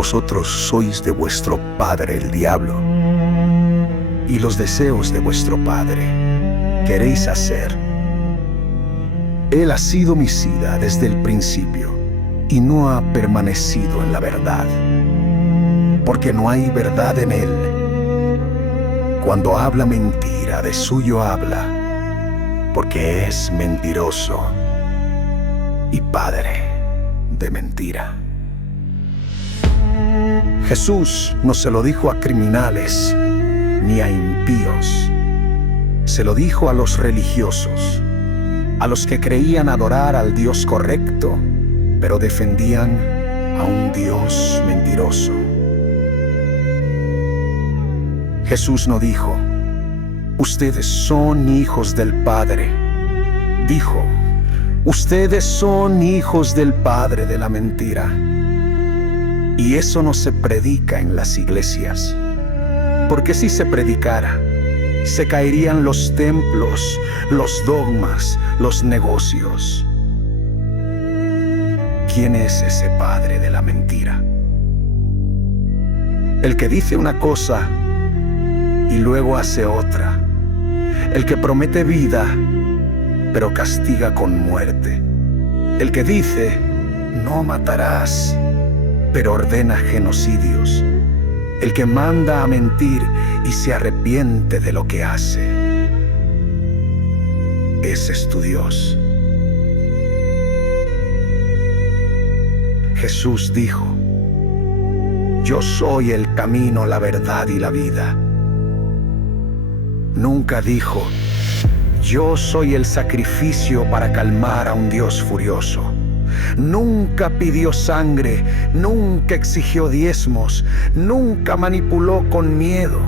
vosotros sois de vuestro padre el diablo, y los deseos de vuestro padre queréis hacer. Él ha sido homicida desde el principio y no ha permanecido en la verdad, porque no hay verdad en él. Cuando habla mentira, de suyo habla, porque es mentiroso y padre de mentira. Jesús no se lo dijo a criminales ni a impíos. Se lo dijo a los religiosos, a los que creían adorar al Dios correcto, pero defendían a un Dios mentiroso. Jesús no dijo, ustedes son hijos del Padre. Dijo, ustedes son hijos del padre de la mentira. Y eso no se predica en las iglesias, porque si se predicara, se caerían los templos, los dogmas, los negocios. ¿Quién es ese padre de la mentira? El que dice una cosa y luego hace otra. El que promete vida, pero castiga con muerte. El que dice, no matarás, pero ordena genocidios. El que manda a mentir y se arrepiente de lo que hace. Ese es tu Dios. Jesús dijo, yo soy el camino, la verdad y la vida. Nunca dijo, yo soy el sacrificio para calmar a un Dios furioso. Nunca pidió sangre, nunca exigió diezmos, nunca manipuló con miedo.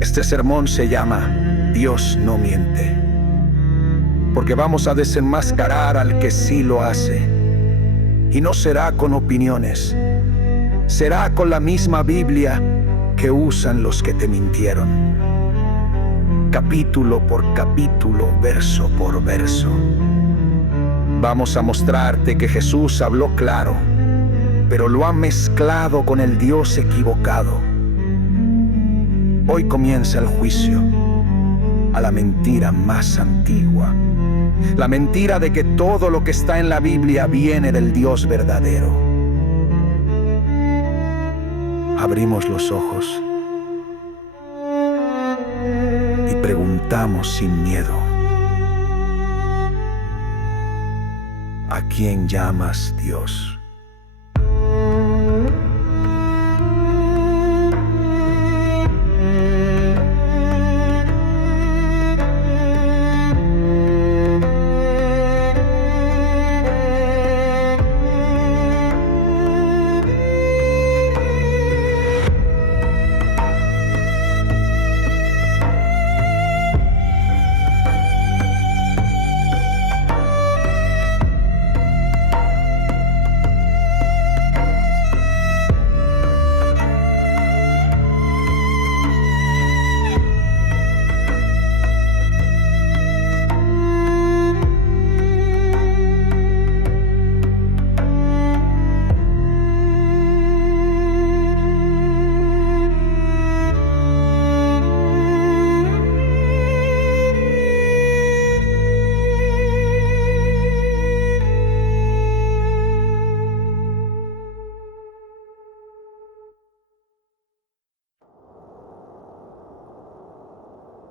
Este sermón se llama Dios no miente, porque vamos a desenmascarar al que sí lo hace. Y no será con opiniones, será con la misma Biblia que usan los que te mintieron. Capítulo por capítulo, verso por verso. Vamos a mostrarte que Jesús habló claro, pero lo ha mezclado con el Dios equivocado. Hoy comienza el juicio a la mentira más antigua. La mentira de que todo lo que está en la Biblia viene del Dios verdadero. Abrimos los ojos y preguntamos sin miedo, ¿a quién llamas Dios?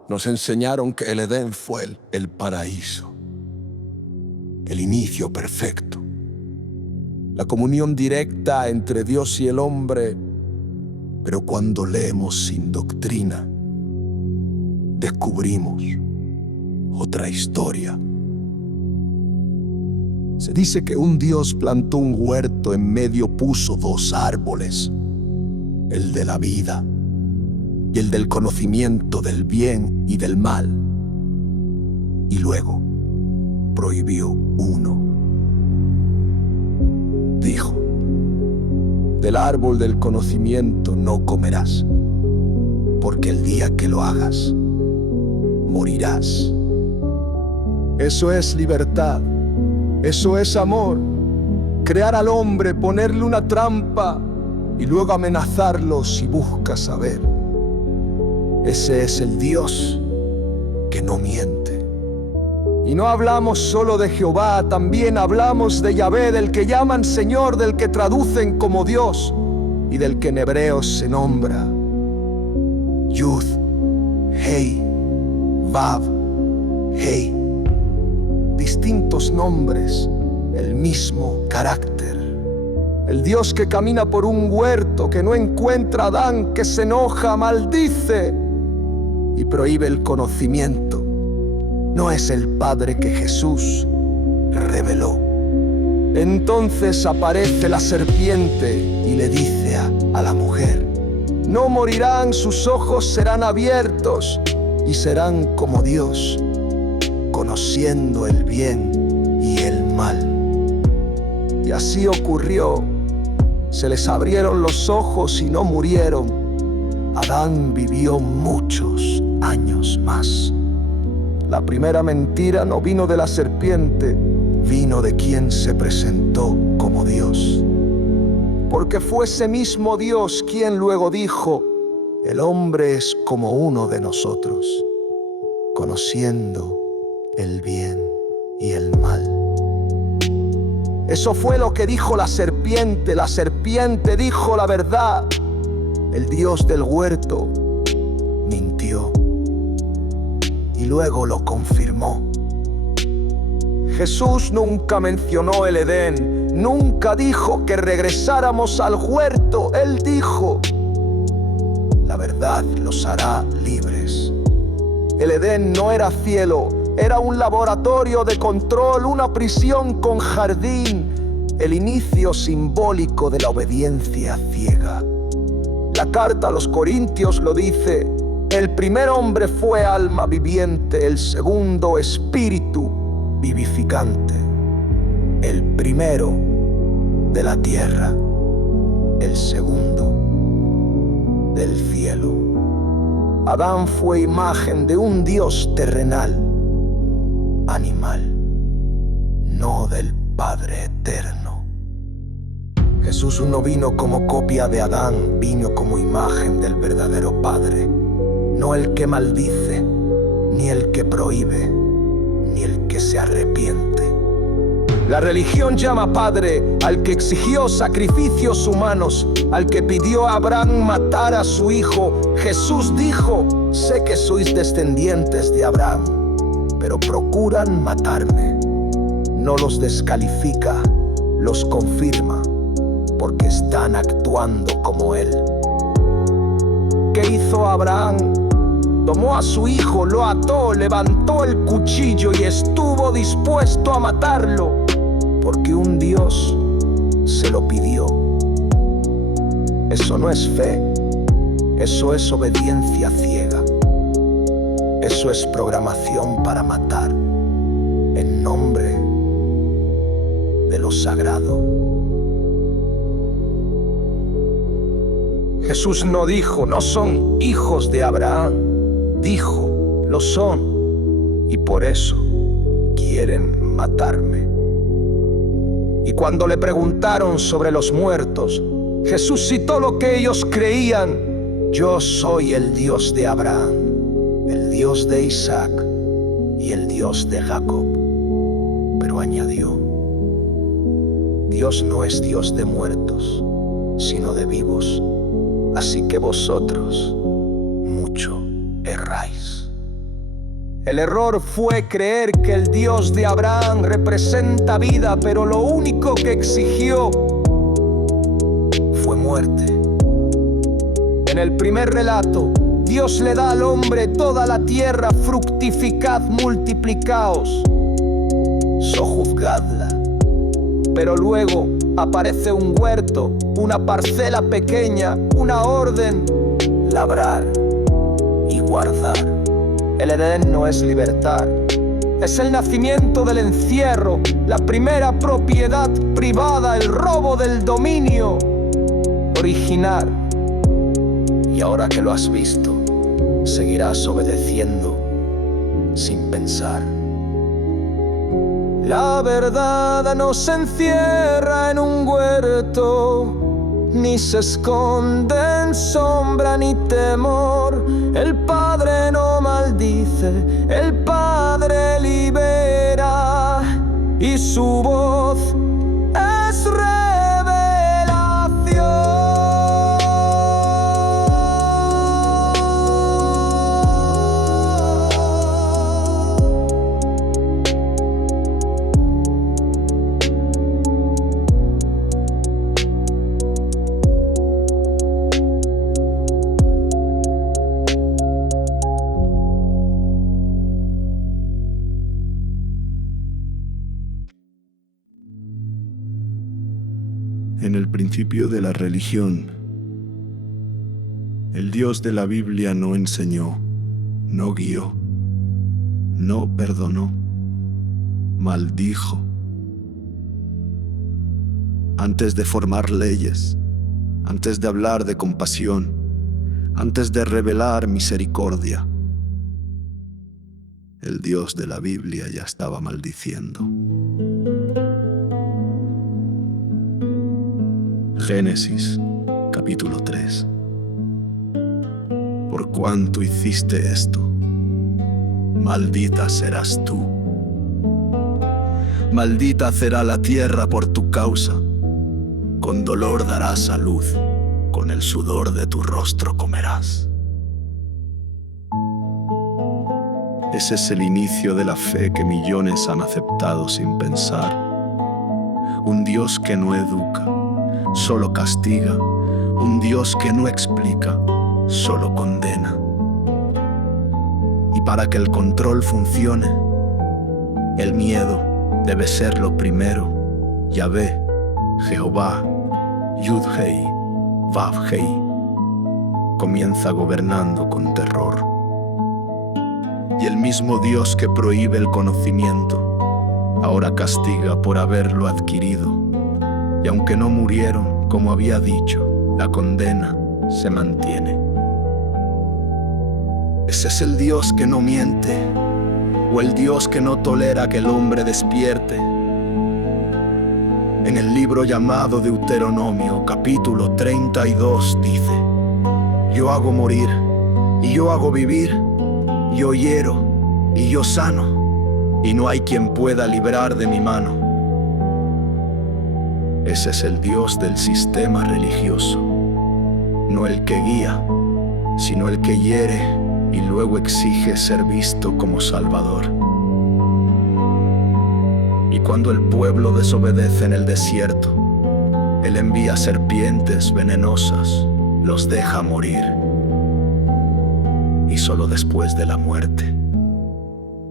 Nos enseñaron que el Edén fue el paraíso, el inicio perfecto, la comunión directa entre Dios y el hombre. Pero cuando leemos sin doctrina, descubrimos otra historia. Se dice que un Dios plantó un huerto, en medio puso dos árboles, el de la vida y el del conocimiento del bien y del mal, y luego prohibió uno. Dijo, del árbol del conocimiento no comerás, porque el día que lo hagas, morirás. Eso es libertad, eso es amor, Crear al hombre, ponerle una trampa y luego amenazarlo si busca saber. Ese es el Dios que no miente. Y no hablamos solo de Jehová, también hablamos de Yahvé, del que llaman Señor, del que traducen como Dios y del que en hebreo se nombra Yud, Hei, Vav, Hei. Distintos nombres, el mismo carácter. El Dios que camina por un huerto, que no encuentra a Adán, que se enoja, maldice y prohíbe el conocimiento. No es el Padre que Jesús reveló. Entonces aparece la serpiente y le dice a la mujer: no morirán, sus ojos serán abiertos y serán como Dios, conociendo el bien y el mal. Y así ocurrió. Se les abrieron los ojos y no murieron. Adán vivió muchos años más. La primera mentira no vino de la serpiente, vino de quien se presentó como Dios. Porque fue ese mismo Dios quien luego dijo: el hombre es como uno de nosotros, conociendo el bien y el mal. Eso fue lo que dijo la serpiente. La serpiente dijo la verdad. El Dios del huerto mintió y luego lo confirmó. Jesús nunca mencionó el Edén, nunca dijo que regresáramos al huerto. Él dijo: la verdad los hará libres. El Edén no era cielo, era un laboratorio de control, una prisión con jardín, el inicio simbólico de la obediencia ciega. La carta a los Corintios lo dice: el primer hombre fue alma viviente, el segundo espíritu vivificante. El primero de la tierra, el segundo del cielo. Adán fue imagen de un Dios terrenal, animal, no del Padre eterno. Jesús no vino como copia de Adán, vino como imagen del verdadero Padre, no el que maldice, ni el que prohíbe, ni el que se arrepiente. La religión llama Padre al que exigió sacrificios humanos, al que pidió a Abraham matar a su hijo. Jesús dijo: sé que sois descendientes de Abraham, pero procuran matarme. No los descalifica, los confirma, porque están actuando como él. ¿Qué hizo Abraham? Tomó a su hijo, lo ató, levantó el cuchillo y estuvo dispuesto a matarlo, porque un Dios se lo pidió. Eso no es fe, eso es obediencia ciega. Eso es programación para matar en nombre de lo sagrado. Jesús no dijo: no son hijos de Abraham. Dijo: lo son, y por eso quieren matarme. Y cuando le preguntaron sobre los muertos, Jesús citó lo que ellos creían: yo soy el Dios de Abraham, el Dios de Isaac y el Dios de Jacob. Pero añadió: Dios no es Dios de muertos, sino de vivos. Así que vosotros mucho erráis. El error fue creer que el Dios de Abraham representa vida, pero lo único que exigió fue muerte. En el primer relato, Dios le da al hombre toda la tierra: fructificad, multiplicaos, sojuzgadla. Pero luego aparece un huerto, una parcela pequeña, una orden: labrar y guardar. El Edén no es libertad, es el nacimiento del encierro, la primera propiedad privada, el robo del dominio original. Y ahora que lo has visto, seguirás obedeciendo sin pensar. La verdad no se encierra en un huerto, ni se esconde en sombra ni temor. El Padre no maldice, el Padre libera, y su voz es En el principio de la religión, el Dios de la Biblia no enseñó, no guió, no perdonó, maldijo. Antes de formar leyes, antes de hablar de compasión, antes de revelar misericordia, el Dios de la Biblia ya estaba maldiciendo. Génesis, capítulo 3. Por cuanto hiciste esto, maldita serás tú. Maldita será la tierra por tu causa. Con dolor darás a luz, con el sudor de tu rostro comerás. Ese es el inicio de la fe que millones han aceptado sin pensar. Un Dios que no educa, solo castiga. Un Dios que no explica, solo condena. Y para que el control funcione, el miedo debe ser lo primero. Yahvé, Jehová, Yud-Hei, Vav-Hei, comienza gobernando con terror. Y el mismo Dios que prohíbe el conocimiento, ahora castiga por haberlo adquirido. Y aunque no murieron, como había dicho, la condena se mantiene. Ese es el Dios que no miente, o el Dios que no tolera que el hombre despierte. En el libro llamado Deuteronomio, capítulo 32, dice: yo hago morir, y yo hago vivir, yo hiero, y yo sano, y no hay quien pueda librar de mi mano. Ese es el Dios del sistema religioso, no el que guía, sino el que hiere y luego exige ser visto como Salvador. Y cuando el pueblo desobedece en el desierto, Él envía serpientes venenosas, los deja morir. Y solo después de la muerte,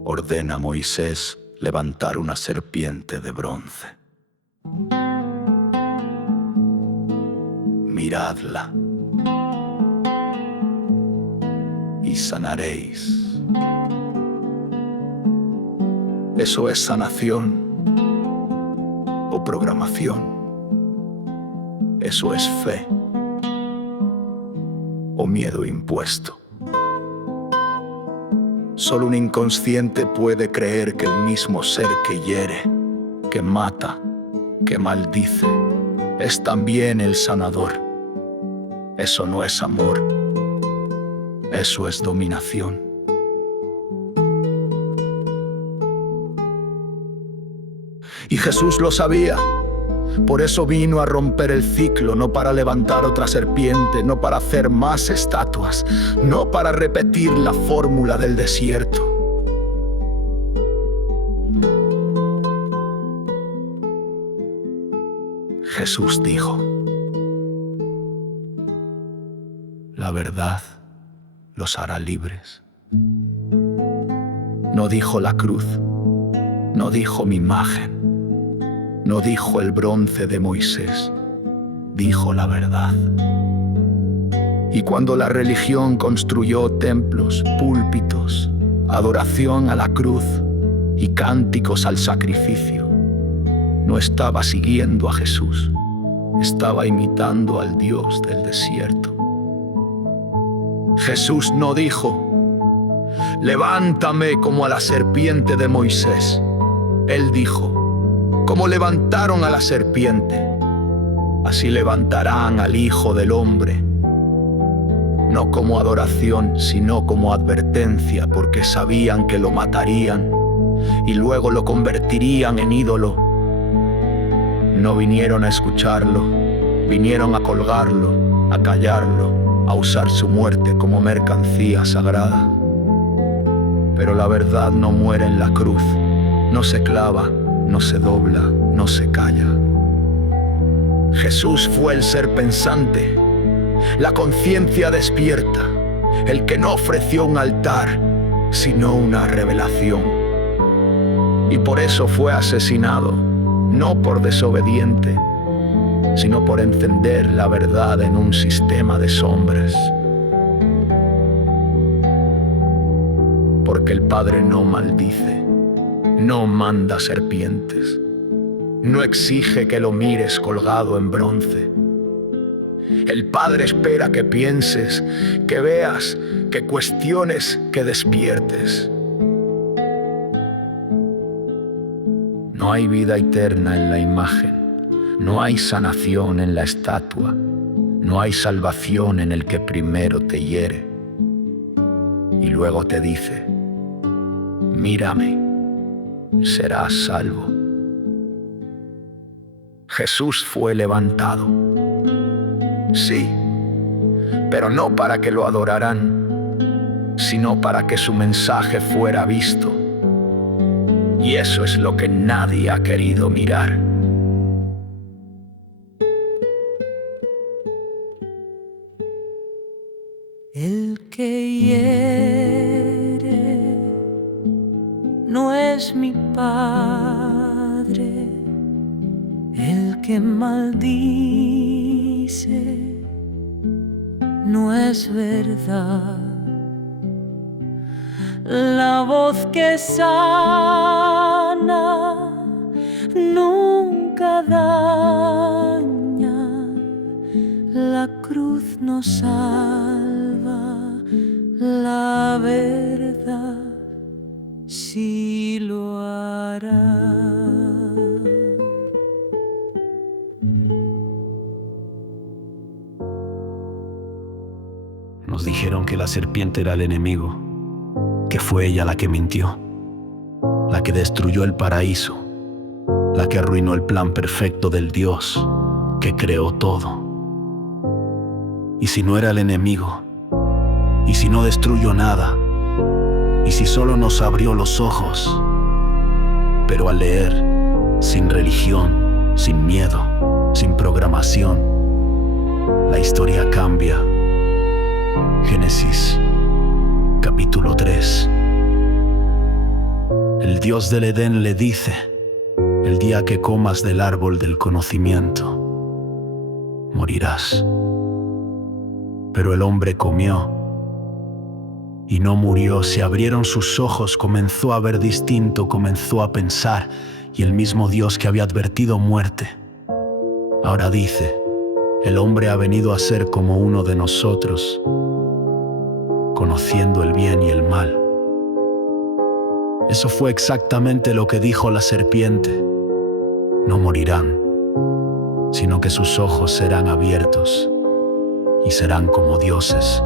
ordena a Moisés levantar una serpiente de bronce. Miradla y sanaréis. ¿Eso es sanación o programación? ¿Eso es fe o miedo impuesto? Solo un inconsciente puede creer que el mismo ser que hiere, que mata, que maldice, es también el sanador. Eso no es amor, eso es dominación. Y Jesús lo sabía. Por eso vino a romper el ciclo, no para levantar otra serpiente, no para hacer más estatuas, no para repetir la fórmula del desierto. Jesús dijo: la verdad los hará libres. No dijo la cruz, no dijo mi imagen, no dijo el bronce de Moisés, dijo la verdad. Y cuando la religión construyó templos, púlpitos, adoración a la cruz y cánticos al sacrificio, no estaba siguiendo a Jesús, estaba imitando al Dios del desierto. Jesús no dijo: levántame como a la serpiente de Moisés. Él dijo: como levantaron a la serpiente, así levantarán al Hijo del Hombre. No como adoración, sino como advertencia, porque sabían que lo matarían y luego lo convertirían en ídolo. No vinieron a escucharlo, vinieron a colgarlo, a callarlo, a usar su muerte como mercancía sagrada. Pero la verdad no muere en la cruz, no se clava, no se dobla, no se calla. Jesús fue el ser pensante, la conciencia despierta, el que no ofreció un altar, sino una revelación. Y por eso fue asesinado, no por desobediente, sino por encender la verdad en un sistema de sombras. Porque el Padre no maldice, no manda serpientes, no exige que lo mires colgado en bronce. El Padre espera que pienses, que veas, que cuestiones, que despiertes. No hay vida eterna en la imagen, no hay sanación en la estatua, no hay salvación en el que primero te hiere y luego te dice: mírame, serás salvo. Jesús fue levantado, sí, pero no para que lo adoraran, sino para que su mensaje fuera visto. Y eso es lo que nadie ha querido mirar. El que hiere no es mi Padre, el que maldice no es verdad. La voz que sana nunca daña, la cruz nos salva, la verdad sí lo hará. Nos dijeron que la serpiente era el enemigo, que fue ella la que mintió, la que destruyó el paraíso, la que arruinó el plan perfecto del Dios que creó todo. Y si no era el enemigo, y si no destruyó nada, y si solo nos abrió los ojos, pero al leer, sin religión, sin miedo, sin programación, la historia cambia. Génesis capítulo 3. El Dios del Edén le dice: el día que comas del árbol del conocimiento, morirás. Pero el hombre comió y no murió. Se abrieron sus ojos, comenzó a ver distinto, comenzó a pensar, y el mismo Dios que había advertido muerte, ahora dice: el hombre ha venido a ser como uno de nosotros, conociendo el bien y el mal. Eso fue exactamente lo que dijo la serpiente. No morirán, sino que sus ojos serán abiertos y serán como dioses,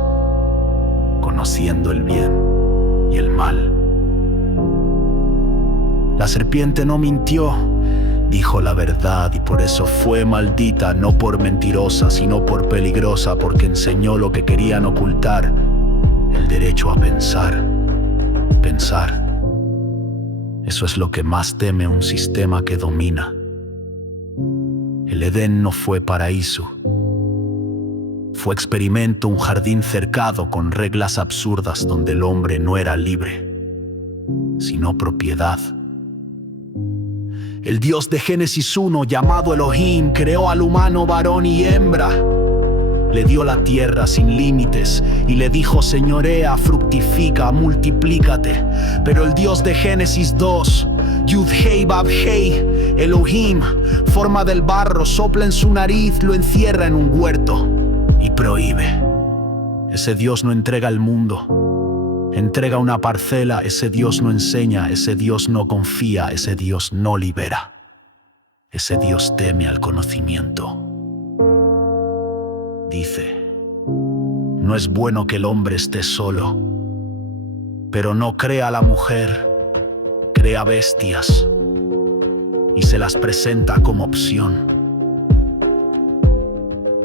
conociendo el bien y el mal. La serpiente no mintió, dijo la verdad, y por eso fue maldita, no por mentirosa, sino por peligrosa, porque enseñó lo que querían ocultar: el derecho a pensar. Pensar. Eso es lo que más teme un sistema que domina. El Edén no fue paraíso. Fue experimento, un jardín cercado con reglas absurdas donde el hombre no era libre, sino propiedad. El Dios de Génesis 1, llamado Elohim, creó al humano varón y hembra. Le dio la tierra sin límites y le dijo: señorea, fructifica, multiplícate. Pero el Dios de Génesis 2, Yud-Hei Vav-Hei, Elohim, forma del barro, sopla en su nariz, lo encierra en un huerto y prohíbe. Ese Dios no entrega el mundo, entrega una parcela, ese Dios no enseña, ese Dios no confía, ese Dios no libera. Ese Dios teme al conocimiento. Dice, no es bueno que el hombre esté solo, pero no crea a la mujer, crea bestias y se las presenta como opción.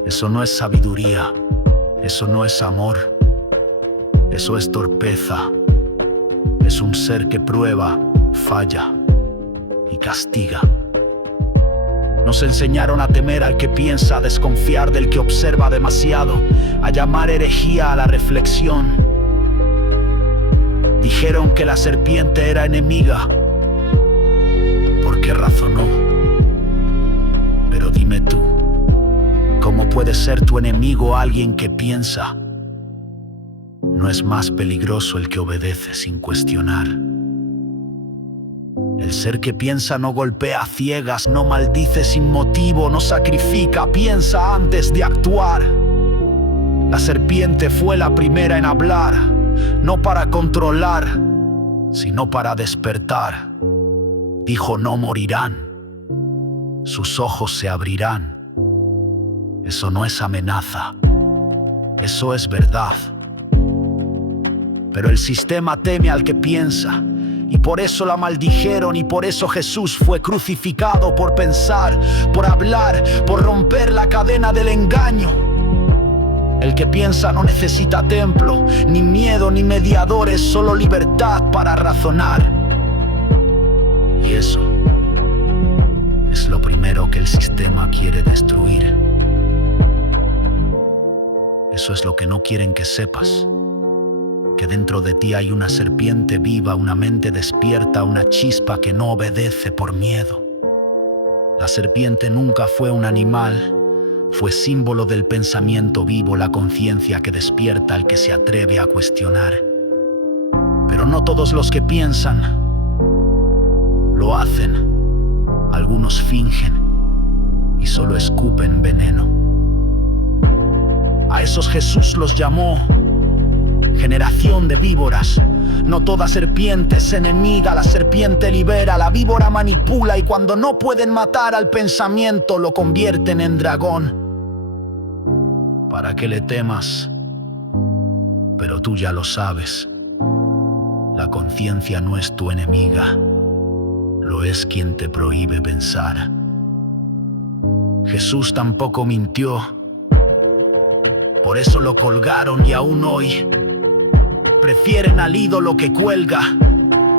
Eso no es sabiduría, eso no es amor, eso es torpeza. Es un ser que prueba, falla y castiga. Nos enseñaron a temer al que piensa, a desconfiar del que observa demasiado, a llamar herejía a la reflexión. Dijeron que la serpiente era enemiga porque razonó. Pero dime tú, ¿cómo puede ser tu enemigo alguien que piensa? ¿No es más peligroso el que obedece sin cuestionar? El ser que piensa no golpea a ciegas, no maldice sin motivo, no sacrifica, piensa antes de actuar. La serpiente fue la primera en hablar, no para controlar, sino para despertar. Dijo, no morirán, sus ojos se abrirán. Eso no es amenaza, eso es verdad. Pero el sistema teme al que piensa, y por eso la maldijeron, y por eso Jesús fue crucificado, por pensar, por hablar, por romper la cadena del engaño. El que piensa no necesita templo, ni miedo, ni mediadores, solo libertad para razonar. Y eso es lo primero que el sistema quiere destruir. Eso es lo que no quieren que sepas. Que dentro de ti hay una serpiente viva, una mente despierta, una chispa que no obedece por miedo. La serpiente nunca fue un animal, fue símbolo del pensamiento vivo, la conciencia que despierta al que se atreve a cuestionar. Pero no todos los que piensan lo hacen. Algunos fingen y solo escupen veneno. A esos Jesús los llamó generación de víboras. No toda serpiente es enemiga, la serpiente libera, la víbora manipula, y cuando no pueden matar al pensamiento lo convierten en dragón. Para que le temas, pero tú ya lo sabes. La conciencia no es tu enemiga, lo es quien te prohíbe pensar. Jesús tampoco mintió, por eso lo colgaron, y aún hoy prefieren al ídolo que cuelga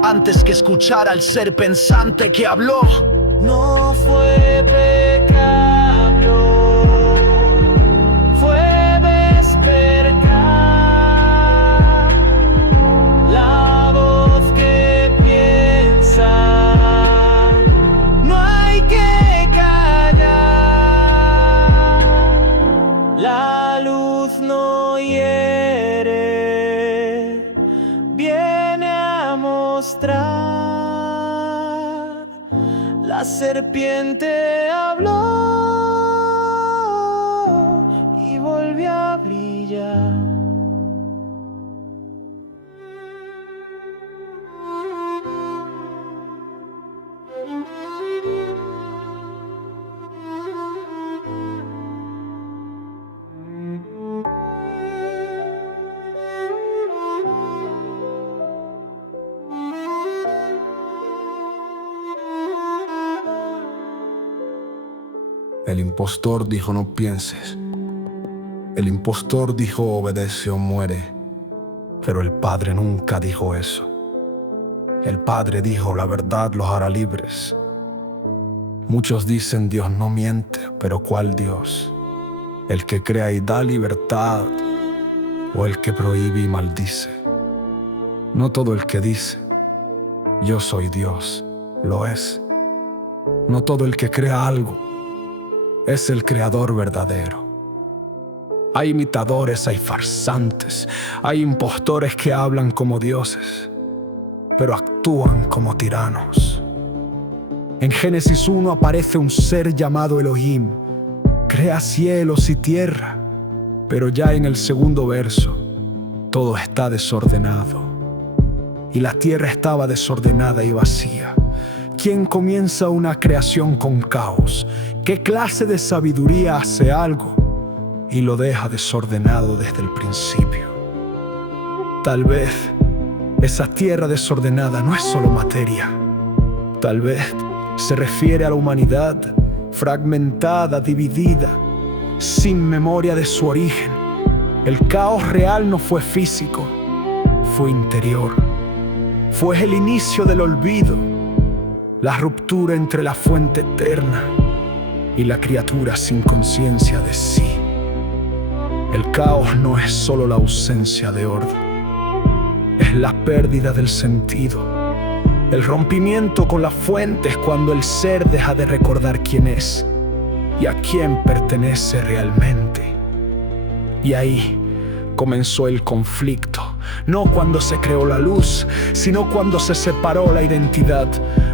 antes que escuchar al ser pensante que habló. No fue pecado, fue despertar la voz que piensa. No hay que callar, la luz no hiere, viene a mostrar. La serpiente habló y volvió a brillar. El impostor dijo no pienses. El impostor dijo obedece o muere. Pero el Padre nunca dijo eso. El Padre dijo la verdad los hará libres. Muchos dicen Dios no miente, pero ¿cuál Dios? ¿El que crea y da libertad o el que prohíbe y maldice? No todo el que dice yo soy Dios lo es. No todo el que crea algo es el creador verdadero. Hay imitadores, hay farsantes, hay impostores que hablan como dioses, pero actúan como tiranos. En Génesis 1 aparece un ser llamado Elohim, crea cielos y tierra, pero ya en el segundo verso todo está desordenado. y la tierra estaba desordenada y vacía. ¿Quién comienza una creación con caos? ¿Qué clase de sabiduría hace algo y lo deja desordenado desde el principio? Tal vez esa tierra desordenada no es solo materia. Tal vez se refiere a la humanidad fragmentada, dividida, sin memoria de su origen. El caos real no fue físico, fue interior. Fue el inicio del olvido, la ruptura entre la fuente eterna y la criatura sin conciencia de sí. El caos no es solo la ausencia de orden, es la pérdida del sentido. El rompimiento con la fuente es cuando el ser deja de recordar quién es y a quién pertenece realmente. Y ahí comenzó el conflicto, no cuando se creó la luz, sino cuando se separó la identidad.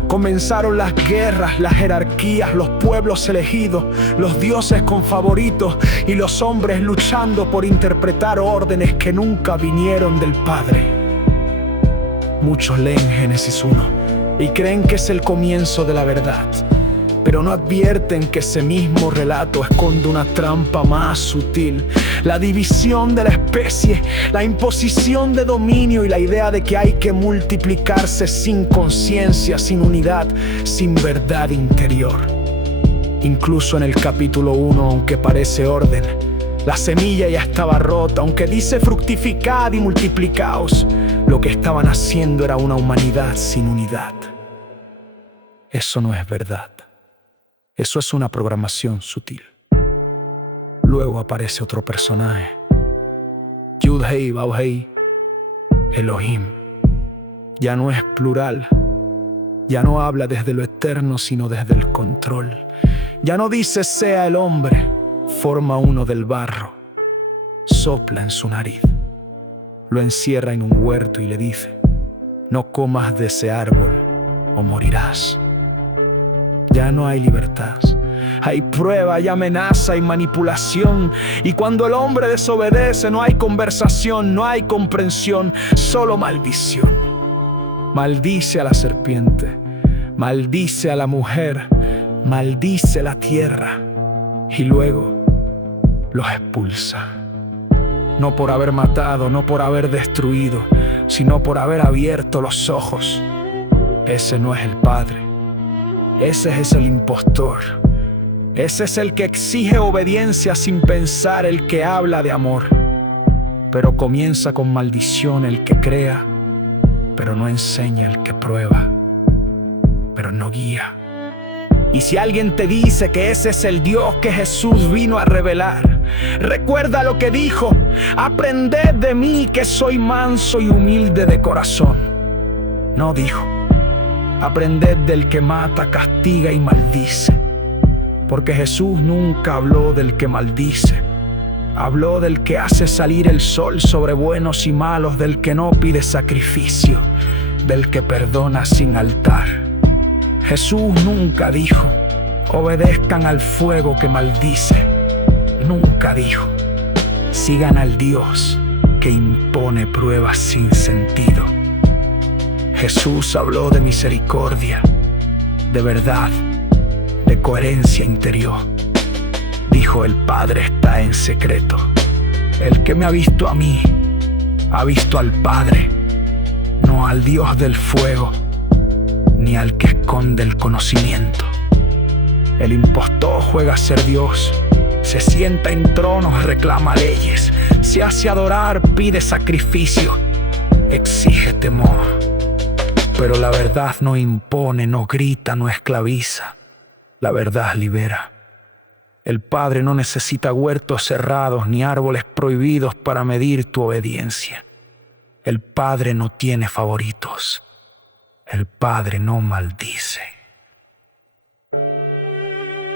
Comenzaron las guerras, las jerarquías, los pueblos elegidos, los dioses con favoritos y los hombres luchando por interpretar órdenes que nunca vinieron del Padre. Muchos leen Génesis 1 y creen que es el comienzo de la verdad, pero no advierten que ese mismo relato esconde una trampa más sutil: la división de la especie, la imposición de dominio y la idea de que hay que multiplicarse sin conciencia, sin unidad, sin verdad interior. Incluso en el capítulo 1, aunque parece orden, la semilla ya estaba rota. Aunque dice fructificad y multiplicaos, lo que estaban haciendo era una humanidad sin unidad. Eso no es verdad. Eso es una programación sutil. Luego aparece otro personaje, Yud-Hei, Vav-Hei, Elohim. Ya no es plural. Ya no habla desde lo eterno, sino desde el control. Ya no dice sea el hombre, forma uno del barro, sopla en su nariz, lo encierra en un huerto y le dice: no comas de ese árbol o morirás. Ya no hay libertad, hay prueba, hay amenaza y manipulación. Y cuando el hombre desobedece, no hay conversación, no hay comprensión, solo maldición. Maldice a la serpiente, maldice a la mujer, maldice la tierra y luego los expulsa. No por haber matado, no por haber destruido, sino por haber abierto los ojos. Ese no es el Padre. Ese es el impostor. Ese es el que exige obediencia sin pensar, el que habla de amor. Pero comienza con maldición el que crea, pero no enseña el que prueba, pero no guía. Y si alguien te dice que ese es el Dios que Jesús vino a revelar, recuerda lo que dijo: aprended de mí que soy manso y humilde de corazón. No dijo: aprended del que mata, castiga y maldice. Porque Jesús nunca habló del que maldice. Habló del que hace salir el sol sobre buenos y malos, del que no pide sacrificio, del que perdona sin altar. Jesús nunca dijo: obedezcan al fuego que maldice. Nunca dijo: sigan al Dios que impone pruebas sin sentido. Jesús habló de misericordia, de verdad, de coherencia interior. Dijo: el Padre está en secreto. El que me ha visto a mí, ha visto al Padre, no al Dios del fuego, ni al que esconde el conocimiento. El impostor juega a ser Dios, se sienta en tronos, reclama leyes, se hace adorar, pide sacrificio, exige temor. Pero la verdad no impone, no grita, no esclaviza. La verdad libera. El Padre no necesita huertos cerrados ni árboles prohibidos para medir tu obediencia. El Padre no tiene favoritos. El Padre no maldice.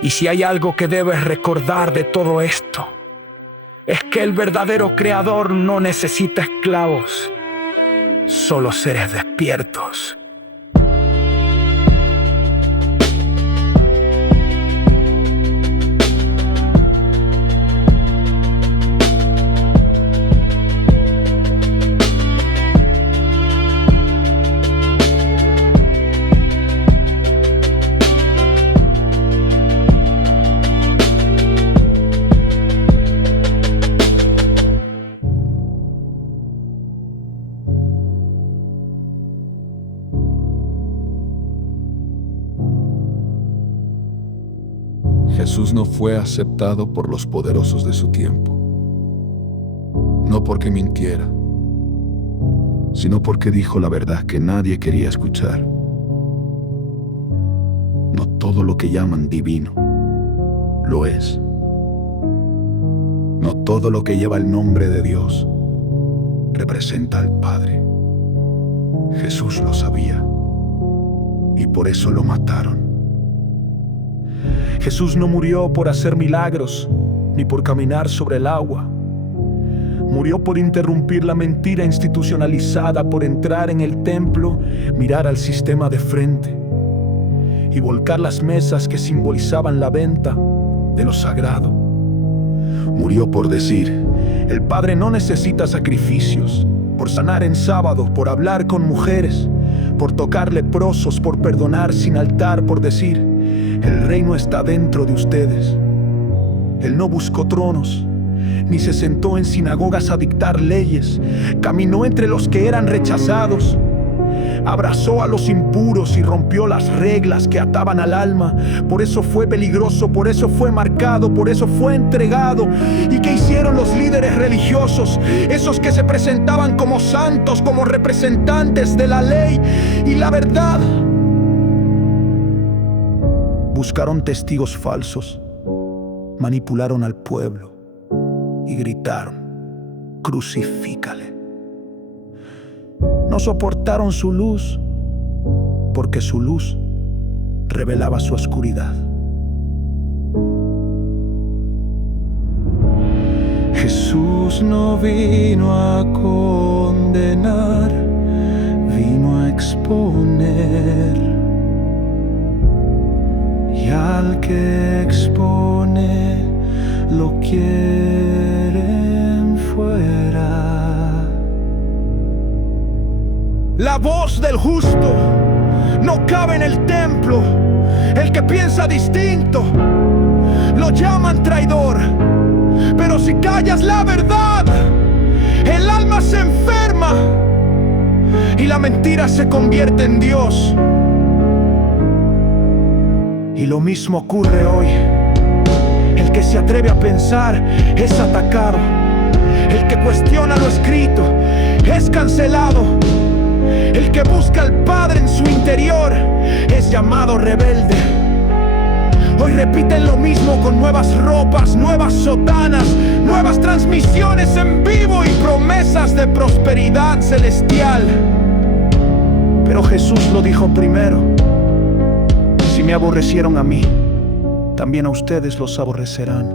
Y si hay algo que debes recordar de todo esto, es que el verdadero Creador no necesita esclavos, solo seres despiertos. Jesús no fue aceptado por los poderosos de su tiempo, no porque mintiera, sino porque dijo la verdad que nadie quería escuchar. No todo lo que llaman divino lo es. No todo lo que lleva el nombre de Dios representa al Padre. Jesús lo sabía y por eso lo mataron. Jesús no murió por hacer milagros, ni por caminar sobre el agua. Murió por interrumpir la mentira institucionalizada, por entrar en el templo, mirar al sistema de frente y volcar las mesas que simbolizaban la venta de lo sagrado. Murió por decir: el Padre no necesita sacrificios, por sanar en sábado, por hablar con mujeres, por tocar leprosos, por perdonar sin altar, por decir: el reino está dentro de ustedes. Él no buscó tronos, ni se sentó en sinagogas a dictar leyes. Caminó entre los que eran rechazados, abrazó a los impuros y rompió las reglas que ataban al alma. Por eso fue peligroso, por eso fue marcado, por eso fue entregado. ¿Y qué hicieron los líderes religiosos? Esos que se presentaban como santos, como representantes de la ley y la verdad. Buscaron testigos falsos, manipularon al pueblo y gritaron: crucifícale. No soportaron su luz, porque su luz revelaba su oscuridad. Jesús no vino a condenar, vino a exponer. Y al que expone lo quieren fuera. La voz del justo no cabe en el templo. El que piensa distinto lo llaman traidor. Pero si callas la verdad, el alma se enferma y la mentira se convierte en Dios. Y lo mismo ocurre hoy. El que se atreve a pensar es atacado. El que cuestiona lo escrito es cancelado. El que busca al Padre en su interior es llamado rebelde. Hoy repiten lo mismo con nuevas ropas, nuevas sotanas, nuevas transmisiones en vivo y promesas de prosperidad celestial. Pero Jesús lo dijo primero: si me aborrecieron a mí, también a ustedes los aborrecerán.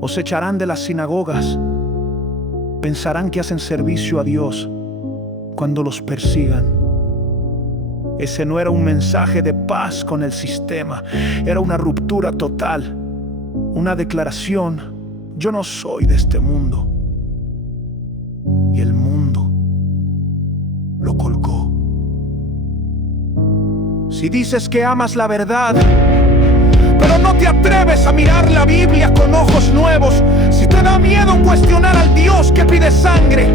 Os echarán de las sinagogas. Pensarán que hacen servicio a Dios cuando los persigan. Ese no era un mensaje de paz con el sistema, era una ruptura total, una declaración: yo no soy de este mundo. Y el mundo lo colgó. Si dices que amas la verdad, pero no te atreves a mirar la Biblia con ojos nuevos, si te da miedo cuestionar al Dios que pide sangre,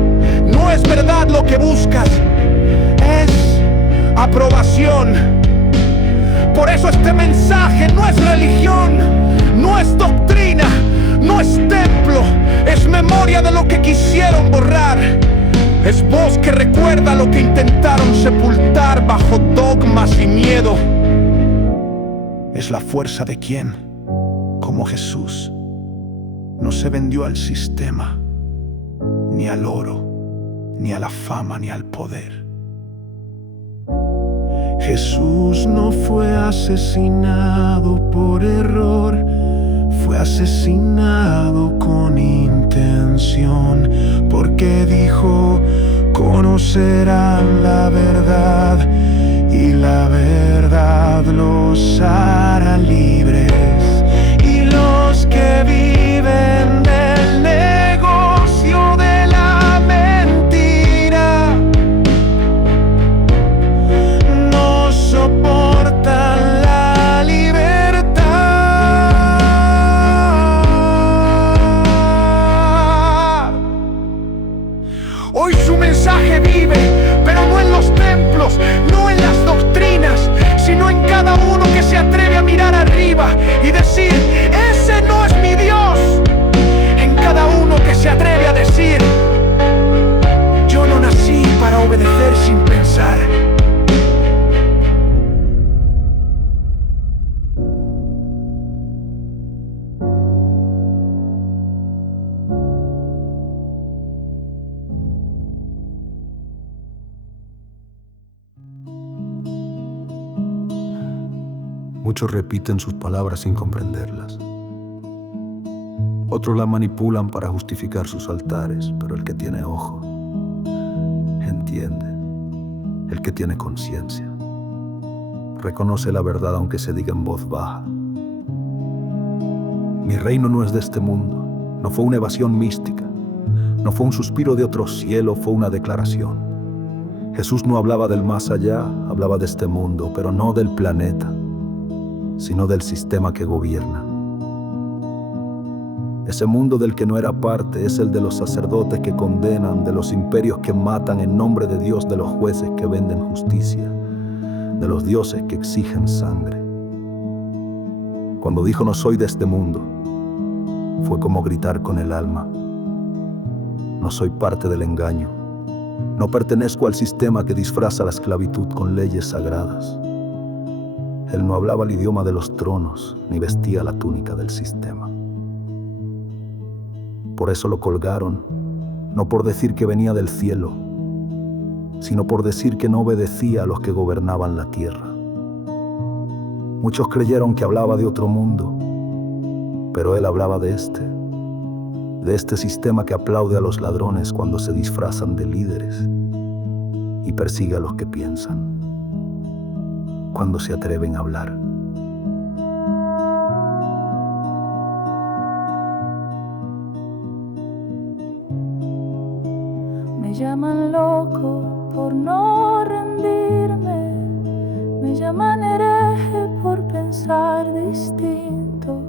no es verdad lo que buscas, es aprobación. Por eso este mensaje no es religión, no es doctrina, no es templo, es memoria de lo que quisieron borrar. Es voz que recuerda lo que intentaron sepultar bajo dogmas y miedo. Es la fuerza de quien, como Jesús, no se vendió al sistema, ni al oro, ni a la fama, ni al poder. Jesús no fue asesinado por error, fue asesinado con intención, porque dijo: conocerán la verdad y la verdad los hará libres. Y los que viven del negocio de la mentira no soportan la libertad. Hoy su mensaje vive, pero no en los templos, no en las doctrinas, sino en cada uno que se atreve a mirar arriba y decir: ese no es mi Dios. En cada uno que se atreve a decir: yo no nací para obedecer sin pensar. Muchos repiten sus palabras sin comprenderlas. Otros la manipulan para justificar sus altares, pero el que tiene ojo entiende. El que tiene conciencia reconoce la verdad aunque se diga en voz baja. Mi reino no es de este mundo. No fue una evasión mística. No fue un suspiro de otro cielo, fue una declaración. Jesús no hablaba del más allá, hablaba de este mundo, pero no del planeta, sino del sistema que gobierna. Ese mundo del que no era parte es el de los sacerdotes que condenan, de los imperios que matan en nombre de Dios, de los jueces que venden justicia, de los dioses que exigen sangre. Cuando dijo no soy de este mundo, fue como gritar con el alma: no soy parte del engaño, no pertenezco al sistema que disfraza la esclavitud con leyes sagradas. Él no hablaba el idioma de los tronos, ni vestía la túnica del sistema. Por eso lo colgaron, no por decir que venía del cielo, sino por decir que no obedecía a los que gobernaban la tierra. Muchos creyeron que hablaba de otro mundo, pero él hablaba de este sistema que aplaude a los ladrones cuando se disfrazan de líderes y persigue a los que piensan cuando se atreven a hablar. Me llaman loco por no rendirme, me llaman hereje por pensar distinto,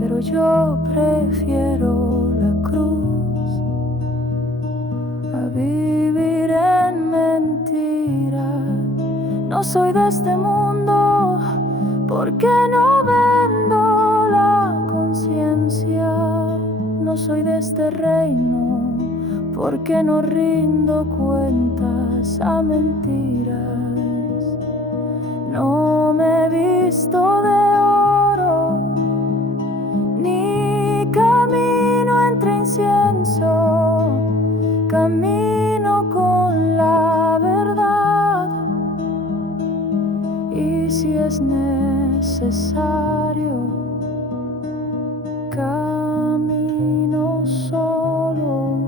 pero yo prefiero la cruz a vivir en mentira. No soy de este mundo porque no vendo la conciencia. No soy de este reino porque no rindo cuentas a mentiras. No me he visto de oro ni camino entre incienso. Camino con la verdad, y si es necesario, camino solo.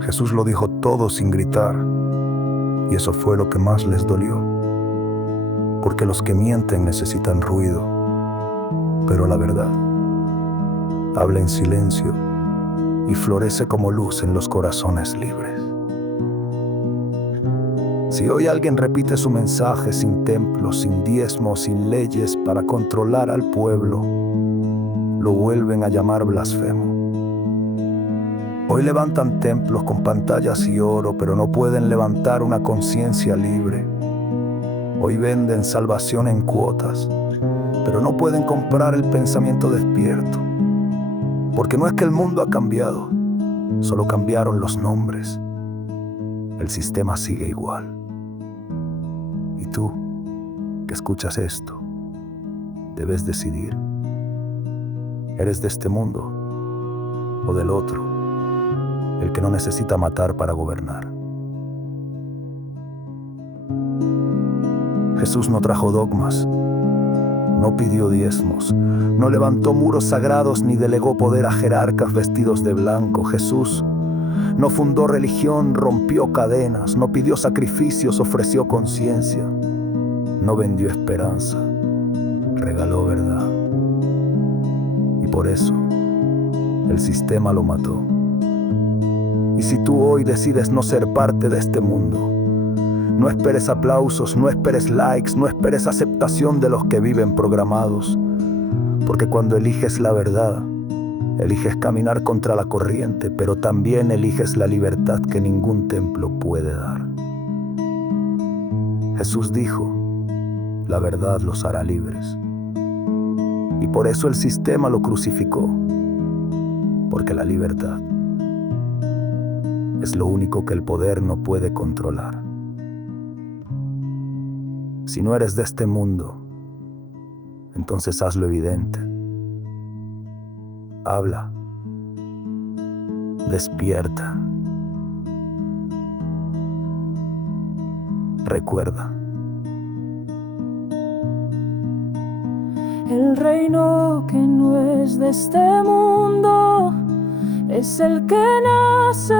Jesús lo dijo todo sin gritar, y eso fue lo que más les dolió, porque los que mienten necesitan ruido, pero la verdad habla en silencio y florece como luz en los corazones libres. Si hoy alguien repite su mensaje sin templo, sin diezmo, sin leyes para controlar al pueblo, lo vuelven a llamar blasfemo. Hoy levantan templos con pantallas y oro, pero no pueden levantar una conciencia libre. Hoy venden salvación en cuotas, pero no pueden comprar el pensamiento despierto. Porque no es que el mundo ha cambiado, solo cambiaron los nombres. El sistema sigue igual. Y tú, que escuchas esto, debes decidir. ¿Eres de este mundo o del otro? El que no necesita matar para gobernar. Jesús no trajo dogmas, no pidió diezmos, no levantó muros sagrados ni delegó poder a jerarcas vestidos de blanco. Jesús no fundó religión, rompió cadenas, no pidió sacrificios, ofreció conciencia, no vendió esperanza, regaló verdad. Y por eso el sistema lo mató. Y si tú hoy decides no ser parte de este mundo, no esperes aplausos, no esperes likes, no esperes aceptación de los que viven programados, porque cuando eliges la verdad, Eliges caminar contra la corriente, pero también eliges la libertad que ningún templo puede dar. Jesús dijo, la verdad los hará libres. Y por eso el sistema lo crucificó, porque la libertad es lo único que el poder no puede controlar. Si no eres de este mundo, entonces hazlo evidente. Habla. Despierta. Recuerda. El reino que no es de este mundo es el que nace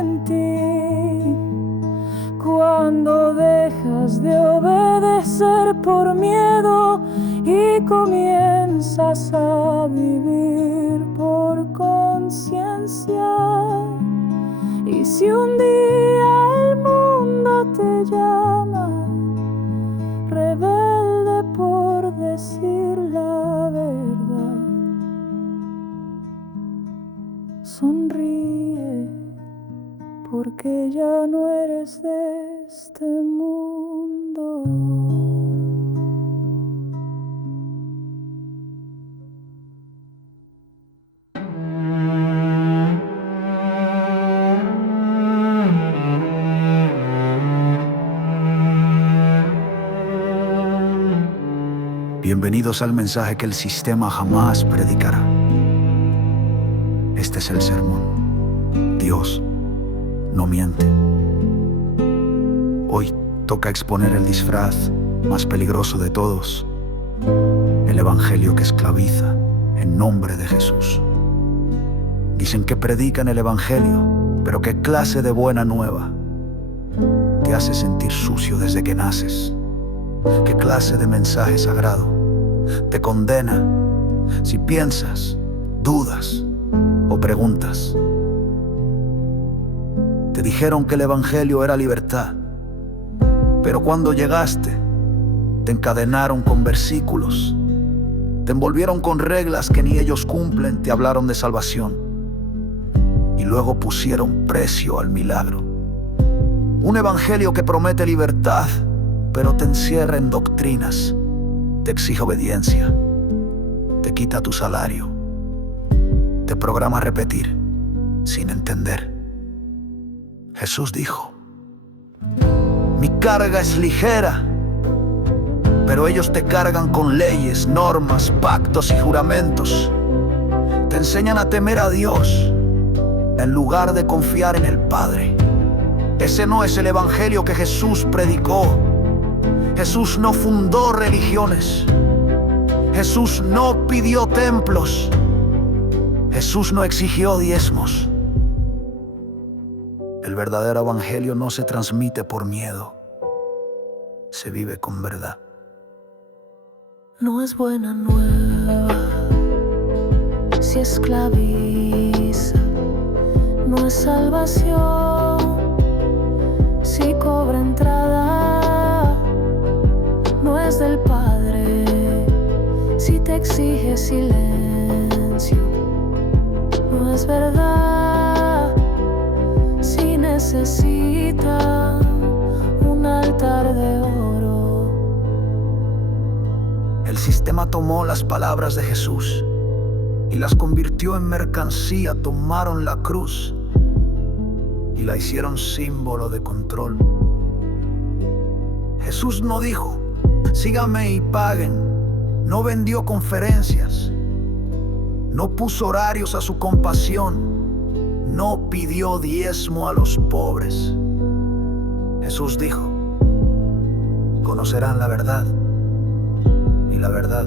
en ti. Cuando dejas de obedecer por miedo y comienzas a vivir por conciencia. Y si un día el mundo te llama, rebelde por decir la verdad, sonríe, porque ya no eres de este mundo. Bienvenidos al mensaje que el sistema jamás predicará. Este es el sermón. Dios no miente. Hoy toca exponer el disfraz más peligroso de todos, el evangelio que esclaviza en nombre de Jesús. Dicen que predican el evangelio, pero ¿qué clase de buena nueva? Te hace sentir sucio desde que naces. ¿Qué clase de mensaje sagrado te condena si piensas, dudas o preguntas? Te dijeron que el evangelio era libertad, pero cuando llegaste, te encadenaron con versículos, te envolvieron con reglas que ni ellos cumplen, te hablaron de salvación y luego pusieron precio al milagro. Un evangelio que promete libertad, pero te encierra en doctrinas, te exige obediencia, te quita tu salario, te programa a repetir sin entender. Jesús dijo, mi carga es ligera, pero ellos te cargan con leyes, normas, pactos y juramentos. Te enseñan a temer a Dios en lugar de confiar en el Padre. Ese no es el evangelio que Jesús predicó. Jesús no fundó religiones. Jesús no pidió templos. Jesús no exigió diezmos. El verdadero evangelio no se transmite por miedo, se vive con verdad. No es buena nueva si esclaviza, no es salvación si cobra entrada, no es del Padre si te exige silencio, no es verdad si necesita un altar de oro. El sistema tomó las palabras de Jesús y las convirtió en mercancía. Tomaron la cruz y la hicieron símbolo de control. Jesús no dijo, síganme y paguen. No vendió conferencias. No puso horarios a su compasión. No pidió diezmo a los pobres. Jesús dijo, conocerán la verdad y la verdad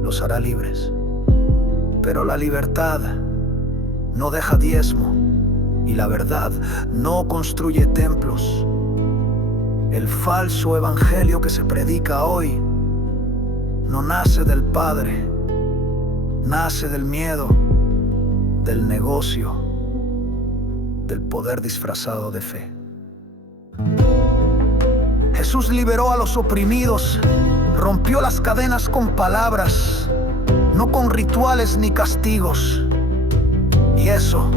los hará libres. Pero la libertad no deja diezmo y la verdad no construye templos. El falso evangelio que se predica hoy no nace del Padre, nace del miedo, del negocio, del poder disfrazado de fe. Jesús liberó a los oprimidos, rompió las cadenas con palabras. no con rituales ni castigos. Y eso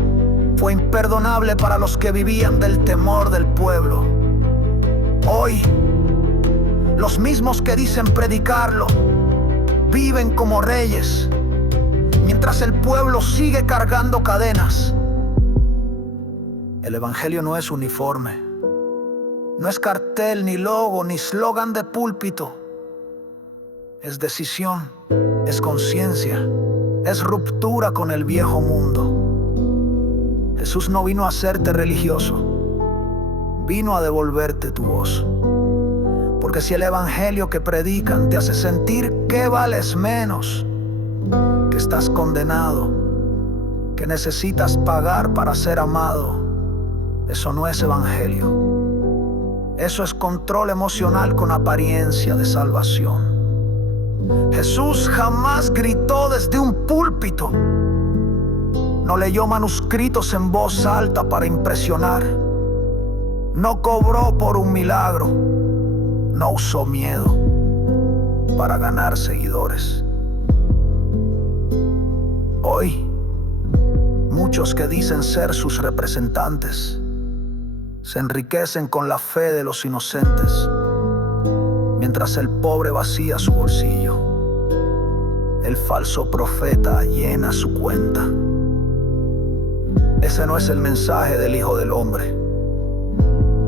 fue imperdonable para los que vivían del temor del pueblo. Hoy, los mismos que dicen predicarlo, viven como reyes, mientras el pueblo sigue cargando cadenas. El evangelio no es uniforme, no es cartel, ni logo, ni eslogan de púlpito. Es decisión, es conciencia, es ruptura con el viejo mundo. Jesús no vino a hacerte religioso, vino a devolverte tu voz. Porque si el evangelio que predican te hace sentir que vales menos, que estás condenado, que necesitas pagar para ser amado, eso no es evangelio. Eso es control emocional con apariencia de salvación. Jesús jamás gritó desde un púlpito. No leyó manuscritos en voz alta para impresionar. No cobró por un milagro. No usó miedo para ganar seguidores. Hoy, muchos que dicen ser sus representantes se enriquecen con la fe de los inocentes, mientras el pobre vacía su bolsillo. El falso profeta llena su cuenta. Ese no es el mensaje del Hijo del Hombre.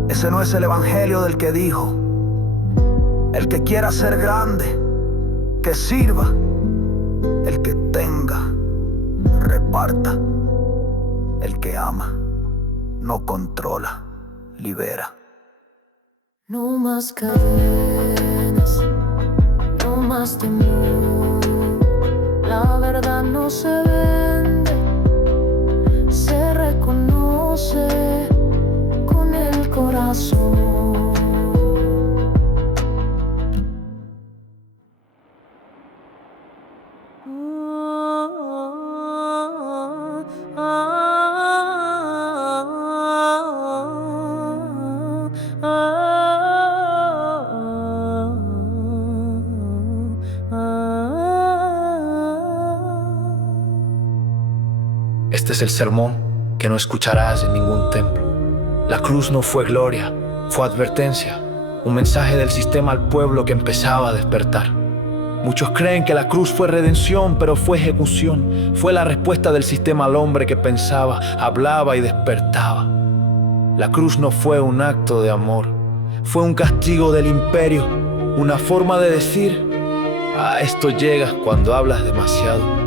Ese no es el evangelio del que dijo: el que quiera ser grande, que sirva. El que tenga, reparta. El que ama, no controla, libera. No más cadenas, no más temor. La verdad no se vende, se reconoce con el corazón. Este es el sermón que no escucharás en ningún templo. La cruz no fue gloria, fue advertencia, un mensaje del sistema al pueblo que empezaba a despertar. Muchos creen que la cruz fue redención, pero fue ejecución. Fue la respuesta del sistema al hombre que pensaba, hablaba y despertaba. La cruz no fue un acto de amor, fue un castigo del imperio, una forma de decir: a esto llegas cuando hablas demasiado.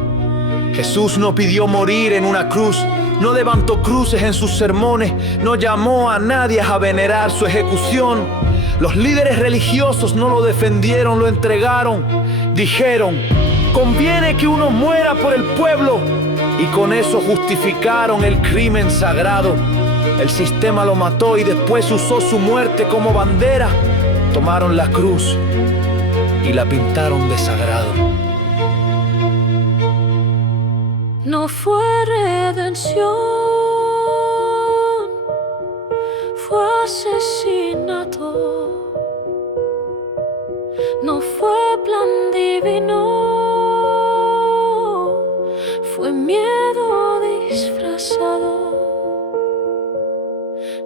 Jesús no pidió morir en una cruz, no levantó cruces en sus sermones, no llamó a nadie a venerar su ejecución. Los líderes religiosos no lo defendieron, lo entregaron. Dijeron: conviene que uno muera por el pueblo. Y con eso justificaron el crimen sagrado. El sistema lo mató y después usó su muerte como bandera. Tomaron la cruz y la pintaron de sagrado. No fue redención, fue asesinato. No fue plan divino, fue miedo disfrazado.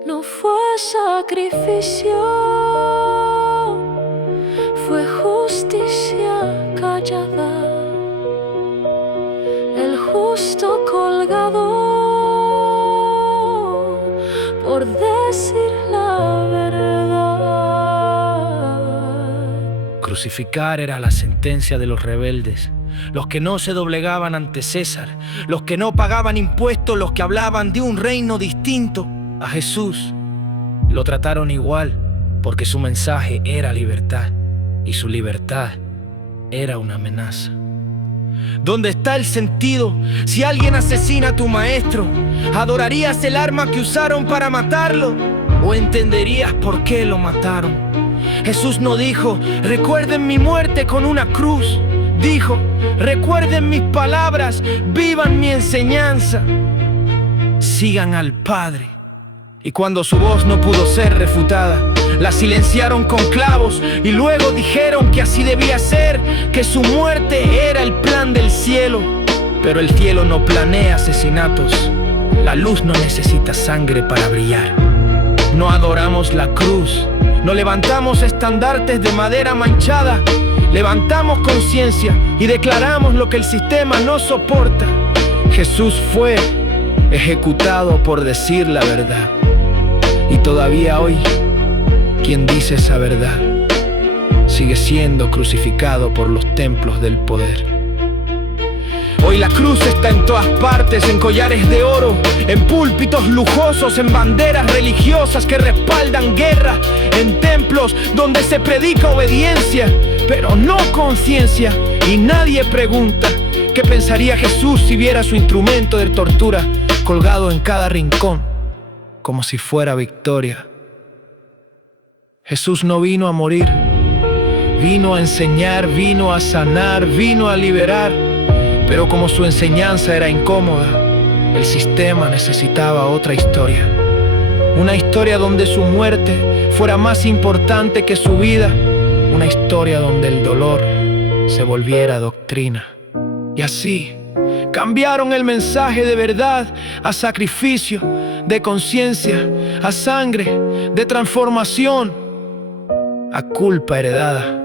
No fue sacrificio, fue justicia callada. El justo colgado por decir la verdad. Crucificar era la sentencia de los rebeldes, los que no se doblegaban ante César, los que no pagaban impuestos, los que hablaban de un reino distinto. A Jesús lo trataron igual, porque su mensaje era libertad y su libertad era una amenaza. ¿Dónde está el sentido? Si alguien asesina a tu maestro, ¿adorarías el arma que usaron para matarlo? ¿O entenderías por qué lo mataron? Jesús no dijo: recuerden mi muerte con una cruz. Dijo: recuerden mis palabras, vivan mi enseñanza, sigan al Padre. Y cuando su voz no pudo ser refutada, La silenciaron con clavos y luego dijeron que así debía ser, que su muerte era el plan del cielo. Pero el cielo no planea asesinatos. La luz no necesita sangre para brillar. No adoramos la cruz, no levantamos estandartes de madera manchada. Levantamos conciencia y declaramos lo que el sistema no soporta. Jesús fue ejecutado por decir la verdad. Y todavía hoy, quien dice esa verdad sigue siendo crucificado por los templos del poder. Hoy la cruz está en todas partes, en collares de oro, en púlpitos lujosos, en banderas religiosas que respaldan guerra, en templos donde se predica obediencia, pero no conciencia. Y nadie pregunta qué pensaría Jesús si viera su instrumento de tortura colgado en cada rincón, como si fuera victoria. Jesús no vino a morir, vino a enseñar, vino a sanar, vino a liberar. Pero como su enseñanza era incómoda, el sistema necesitaba otra historia. Una historia donde su muerte fuera más importante que su vida. Una historia donde el dolor se volviera doctrina. Y así cambiaron el mensaje de verdad a sacrificio, de conciencia, a sangre, de transformación, a culpa heredada.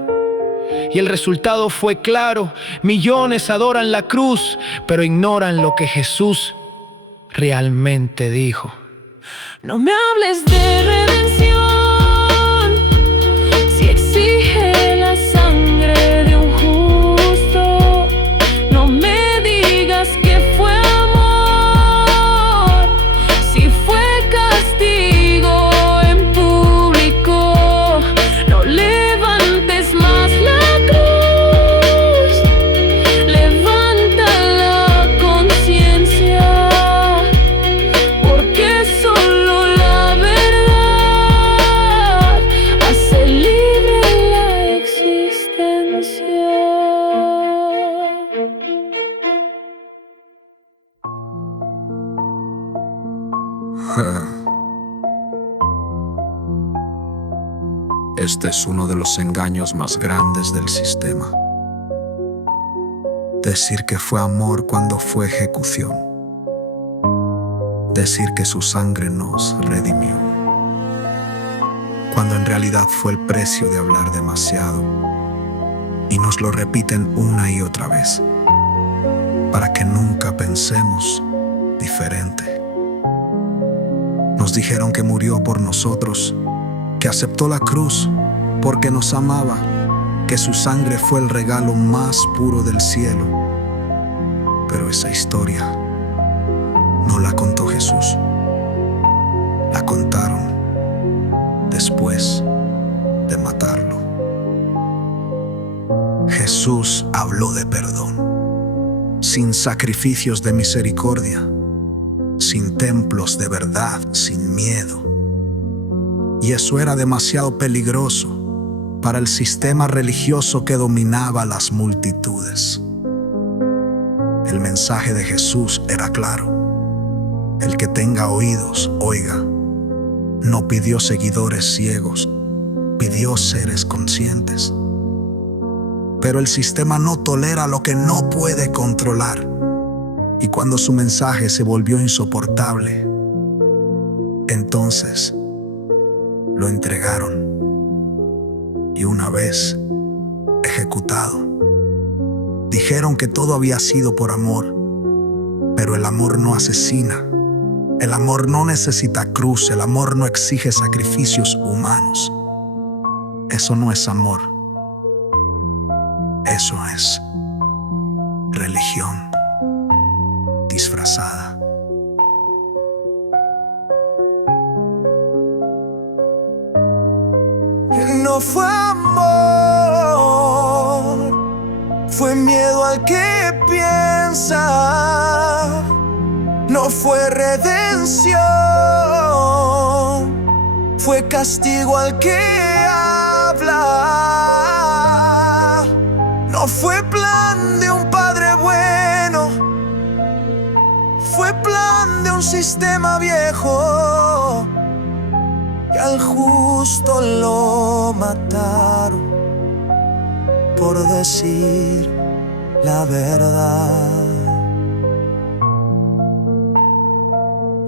Y el resultado fue claro. Millones adoran la cruz, pero ignoran lo que Jesús realmente dijo. No me hables de redención si exige la sangre de un justo. No me digas que fue amor si fue castigo en público. No levantes más la cruz, levanta la conciencia, porque solo la verdad hace libre la existencia. Este es uno de los engaños más grandes del sistema. Decir que fue amor cuando fue ejecución. Decir que su sangre nos redimió, cuando en realidad fue el precio de hablar demasiado. Y nos lo repiten una y otra vez, para que nunca pensemos diferente. Nos dijeron que murió por nosotros, que aceptó la cruz porque nos amaba, que su sangre fue el regalo más puro del cielo. Pero esa historia no la contó Jesús. La contaron después de matarlo. Jesús habló de perdón, sin sacrificios de misericordia, sin templos de verdad, sin miedo. Y eso era demasiado peligroso para el sistema religioso que dominaba las multitudes. El mensaje de Jesús era claro. El que tenga oídos, oiga. No pidió seguidores ciegos, pidió seres conscientes. Pero el sistema no tolera lo que no puede controlar. Y cuando su mensaje se volvió insoportable, entonces lo entregaron. Y una vez ejecutado, dijeron que todo había sido por amor. Pero el amor no asesina. El amor no necesita cruz. El amor no exige sacrificios humanos. Eso no es amor. Eso es religión disfrazada. No fue amor, fue miedo al que piensa. No fue redención, fue castigo al que habla. No fue plan de un padre bueno, fue plan de un sistema viejo. Y que al justo lo mataron por decir la verdad.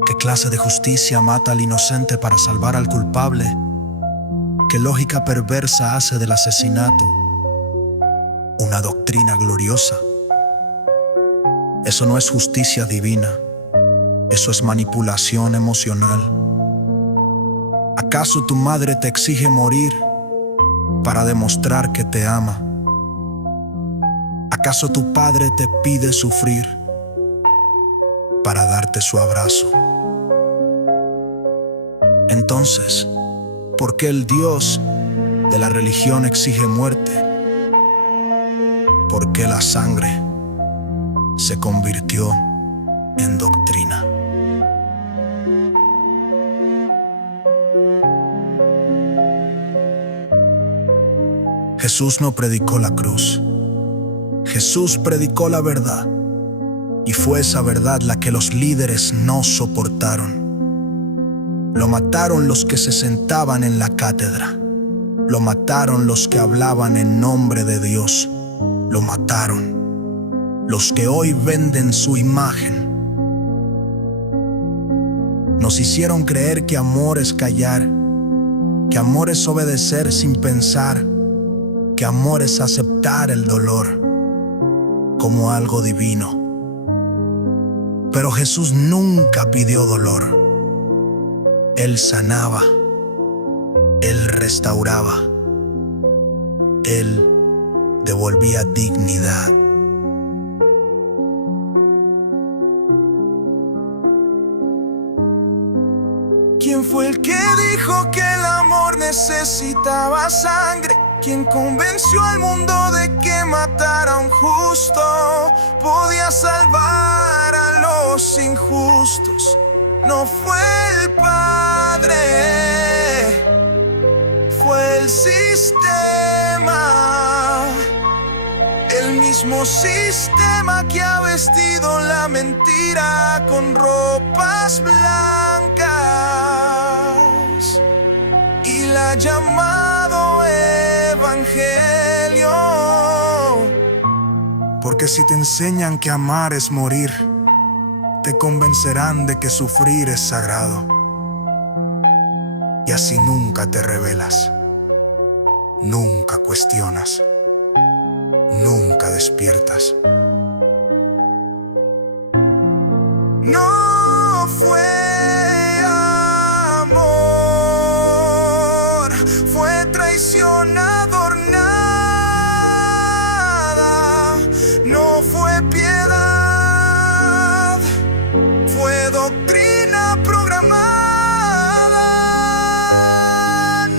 ¿Qué clase de justicia mata al inocente para salvar al culpable? ¿Qué lógica perversa hace del asesinato una doctrina gloriosa? Eso no es justicia divina, eso es manipulación emocional. ¿Acaso tu madre te exige morir para demostrar que te ama? ¿Acaso tu padre te pide sufrir para darte su abrazo? Entonces, ¿por qué el Dios de la religión exige muerte? ¿Por qué la sangre se convirtió en doctrina? Jesús no predicó la cruz. Jesús predicó la verdad, y fue esa verdad la que los líderes no soportaron. Lo mataron los que se sentaban en la cátedra. Lo mataron los que hablaban en nombre de Dios. Lo mataron los que hoy venden su imagen. Nos hicieron creer que amor es callar, que amor es obedecer sin pensar, que amor es aceptar el dolor como algo divino. Pero Jesús nunca pidió dolor. Él sanaba, Él restauraba, Él devolvía dignidad. ¿Quién fue el que dijo que el amor necesitaba sangre? ¿Quién convenció al mundo de que matar a un justo podía salvar a los injustos? No fue el Padre, fue el sistema. El mismo sistema que ha vestido la mentira con ropas blancas y la ha llamado evangelio. Porque si te enseñan que amar es morir, te convencerán de que sufrir es sagrado. Y así nunca te rebelas, nunca cuestionas, nunca despiertas. No fue amor, fue traición adornada. No fue piedad, fue doctrina programada.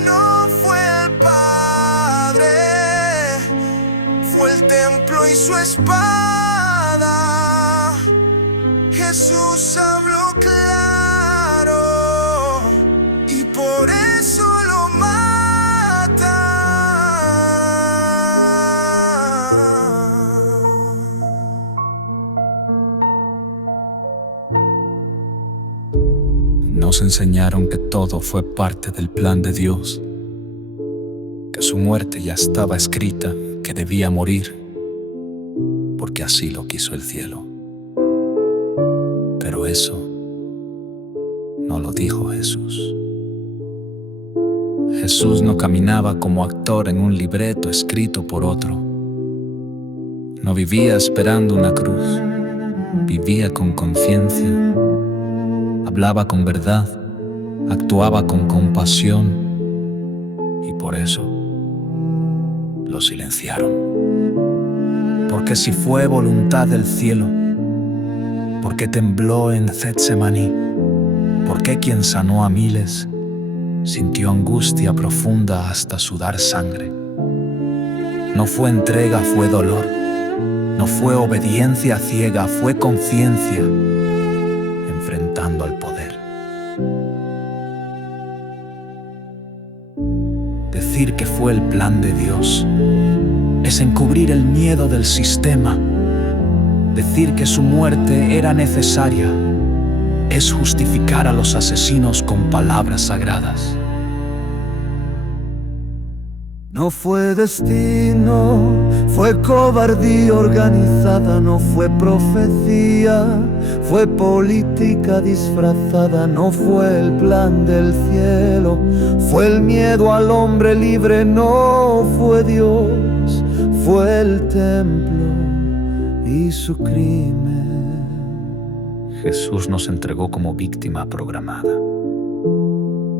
No fue el Padre, fue el templo y su espada. Jesús habló claro y por eso lo mata. Nos enseñaron que todo fue parte del plan de Dios, que su muerte ya estaba escrita, que debía morir, porque así lo quiso el cielo. Pero eso no lo dijo Jesús. Jesús no caminaba como actor en un libreto escrito por otro. No vivía esperando una cruz, vivía con conciencia. Hablaba con verdad, actuaba con compasión, y por eso lo silenciaron. Porque si fue voluntad del cielo, ¿por qué tembló en Getsemaní? ¿Por qué quien sanó a miles sintió angustia profunda hasta sudar sangre? No fue entrega, fue dolor. No fue obediencia ciega, fue conciencia enfrentando al poder. Decir que fue el plan de Dios es encubrir el miedo del sistema. Decir que su muerte era necesaria es justificar a los asesinos con palabras sagradas. No fue destino, fue cobardía organizada, no fue profecía, fue política disfrazada, no fue el plan del cielo, fue el miedo al hombre libre, no fue Dios, fue el templo y su crimen. Jesús nos entregó como víctima programada.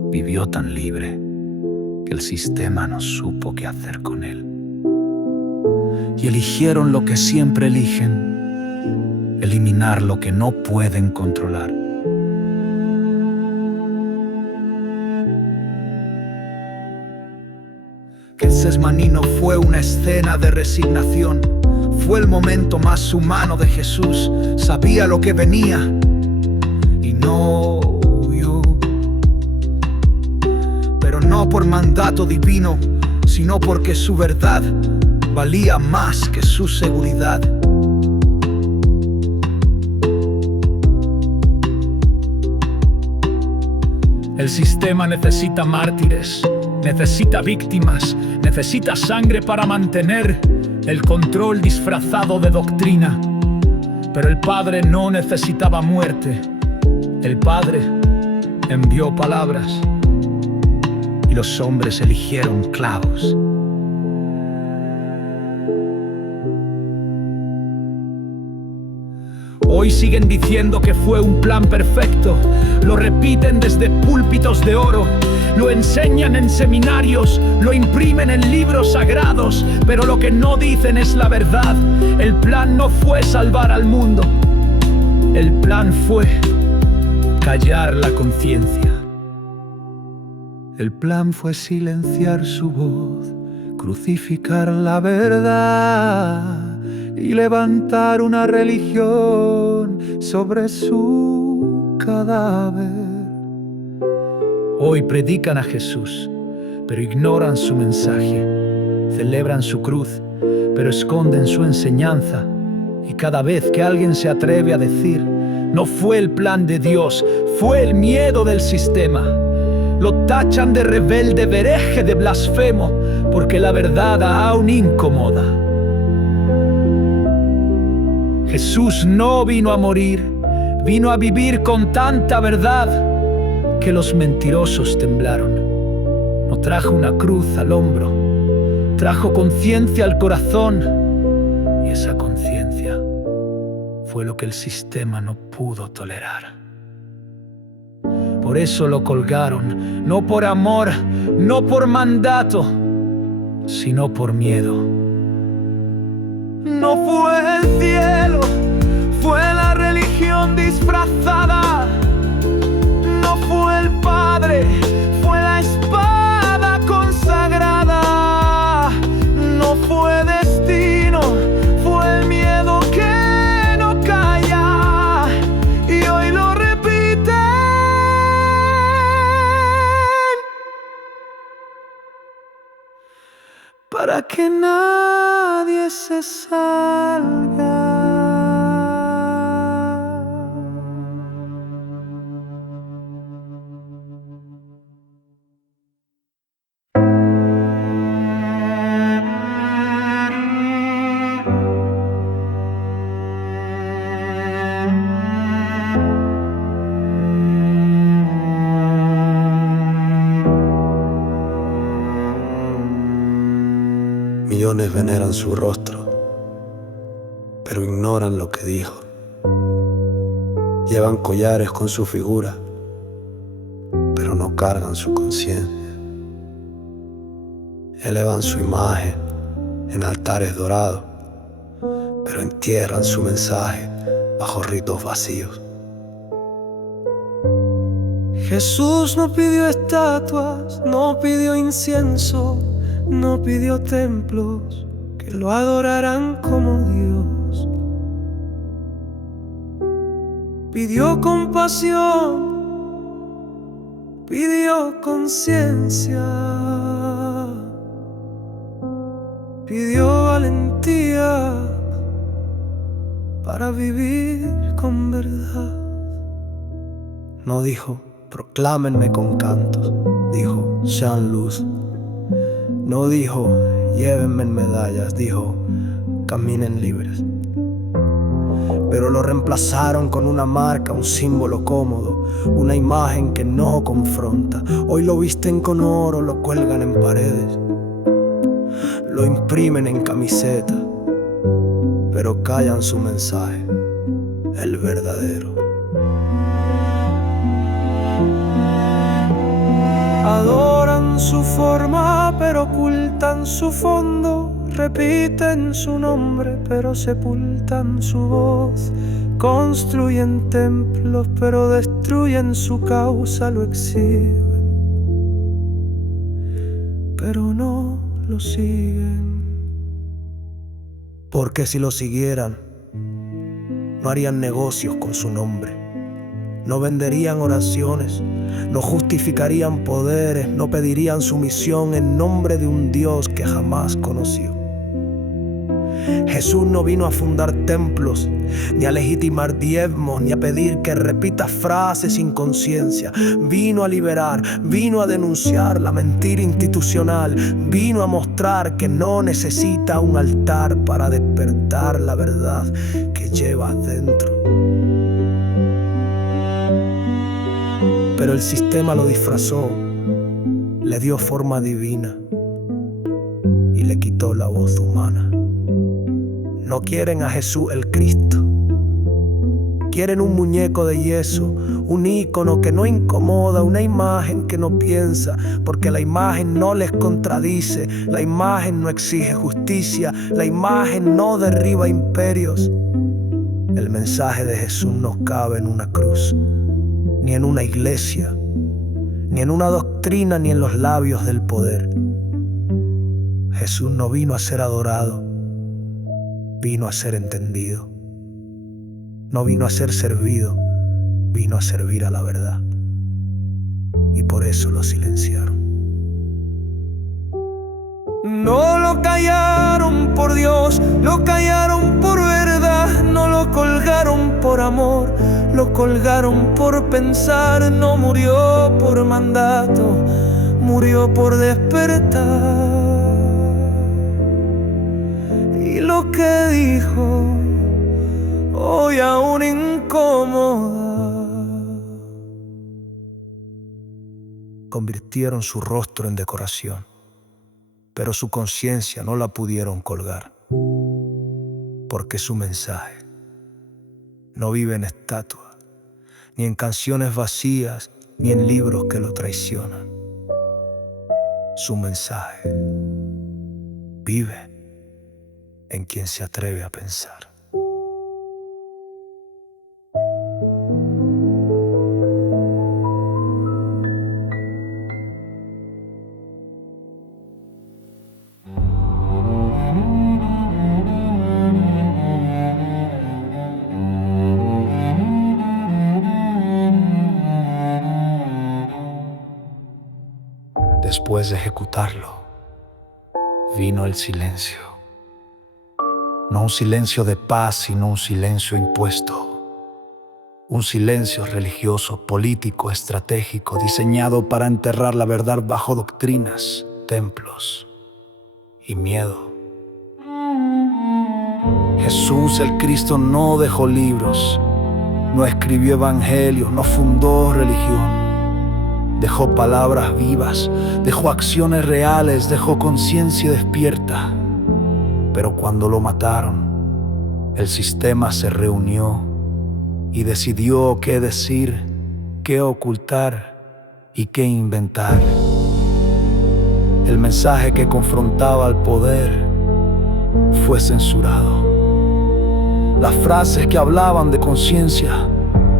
Vivió tan libre que el sistema no supo qué hacer con él. Y eligieron lo que siempre eligen: eliminar lo que no pueden controlar. Getsemaní no fue una escena de resignación, fue el momento más humano de Jesús. Sabía lo que venía y no huyó. Pero no por mandato divino, sino porque su verdad valía más que su seguridad. El sistema necesita mártires, necesita víctimas, necesita sangre para mantener el control disfrazado de doctrina. Pero el Padre no necesitaba muerte. El Padre envió palabras y los hombres eligieron clavos. Hoy siguen diciendo que fue un plan perfecto, lo repiten desde púlpitos de oro, lo enseñan en seminarios, lo imprimen en libros sagrados, pero lo que no dicen es la verdad. El plan no fue salvar al mundo, el plan fue callar la conciencia. El plan fue silenciar su voz, crucificar la verdad y levantar una religión sobre su cadáver. Hoy predican a Jesús, pero ignoran su mensaje. Celebran su cruz, pero esconden su enseñanza. Y cada vez que alguien se atreve a decir, no fue el plan de Dios, fue el miedo del sistema, lo tachan de rebelde, de hereje, de blasfemo, porque la verdad aún incomoda. Jesús no vino a morir, vino a vivir con tanta verdad que los mentirosos temblaron. No trajo una cruz al hombro, trajo conciencia al corazón, y esa conciencia fue lo que el sistema no pudo tolerar. Por eso lo colgaron, no por amor, no por mandato, sino por miedo. No fue el cielo, fue la religión disfrazada. No fue el Padre, fue la espada consagrada. No fue destino, fue el miedo que no calla. Y hoy lo repiten para que nadie se salga. Millones veneran su rostro, pero ignoran lo que dijo. Llevan collares con su figura, pero no cargan su conciencia. Elevan su imagen en altares dorados, pero entierran su mensaje bajo ritos vacíos. Jesús no pidió estatuas, no pidió incienso, no pidió templos que lo adoraran como Dios. Pidió compasión, pidió conciencia, pidió valentía para vivir con verdad. No dijo, proclámenme con cantos, dijo, sean luz. No dijo, llévenme en medallas, dijo, caminen libres. Pero lo reemplazaron con una marca, un símbolo cómodo, una imagen que no confronta. Hoy lo visten con oro, lo cuelgan en paredes, lo imprimen en camiseta, pero callan su mensaje, el verdadero. Adoran su forma, pero ocultan su fondo. Repiten su nombre, pero sepultan su voz. Construyen templos, pero destruyen su causa. Lo exhiben, pero no lo siguen. Porque si lo siguieran, no harían negocios con su nombre. No venderían oraciones, no justificarían poderes, no pedirían sumisión en nombre de un Dios que jamás conoció. Jesús no vino a fundar templos, ni a legitimar diezmos, ni a pedir que repita frases sin conciencia. Vino a liberar, vino a denunciar la mentira institucional. Vino a mostrar que no necesita un altar para despertar la verdad que llevas dentro. Pero el sistema lo disfrazó, le dio forma divina y le quitó la voz humana. No quieren a Jesús el Cristo, quieren un muñeco de yeso, un ícono que no incomoda, una imagen que no piensa, porque la imagen no les contradice, la imagen no exige justicia, la imagen no derriba imperios. El mensaje de Jesús no cabe en una cruz, ni en una iglesia, ni en una doctrina, ni en los labios del poder. Jesús no vino a ser adorado, vino a ser entendido. No vino a ser servido, vino a servir a la verdad. Y por eso lo silenciaron. No lo callaron por Dios, lo callaron por verdad. No lo colgaron por amor, lo colgaron por pensar. No murió por mandato, murió por despertar. Y lo que dijo hoy aún incómoda, convirtieron su rostro en decoración, pero su conciencia no la pudieron colgar, porque su mensaje no vive en estatuas, ni en canciones vacías, ni en libros que lo traicionan. Su mensaje vive en quien se atreve a pensar. Después de ejecutarlo, vino el silencio. No un silencio de paz, sino un silencio impuesto. Un silencio religioso, político, estratégico, diseñado para enterrar la verdad bajo doctrinas, templos y miedo. Jesús el Cristo no dejó libros, no escribió evangelios, no fundó religión. Dejó palabras vivas, dejó acciones reales, dejó conciencia despierta. Pero cuando lo mataron, el sistema se reunió y decidió qué decir, qué ocultar y qué inventar. El mensaje que confrontaba al poder fue censurado. Las frases que hablaban de conciencia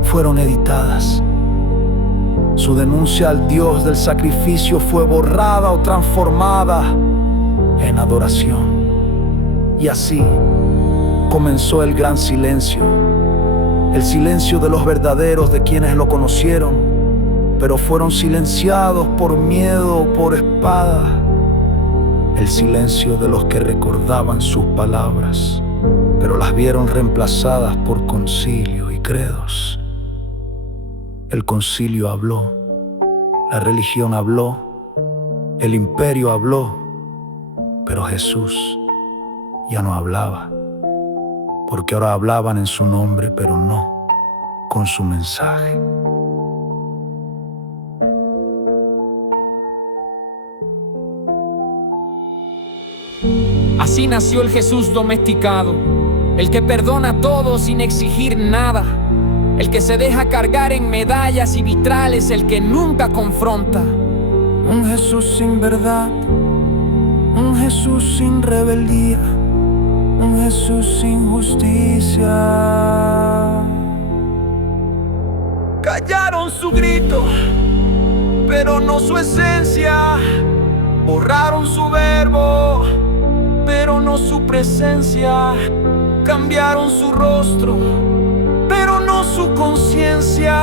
fueron editadas. Su denuncia al Dios del sacrificio fue borrada o transformada en adoración. Y así comenzó el gran silencio, el silencio de los verdaderos, de quienes lo conocieron, pero fueron silenciados por miedo o por espada. El silencio de los que recordaban sus palabras, pero las vieron reemplazadas por concilio y credos. El concilio habló, la religión habló, el imperio habló, Pero Jesús ya no hablaba, porque ahora hablaban en su nombre, pero no con su mensaje. Así nació el Jesús domesticado, el que perdona todo sin exigir nada, el que se deja cargar en medallas y vitrales, el que nunca confronta. Un Jesús sin verdad, un Jesús sin rebeldía, un Jesús sin justicia. Callaron su grito, pero no su esencia. Borraron su verbo, pero no su presencia. Cambiaron su rostro, pero no su conciencia.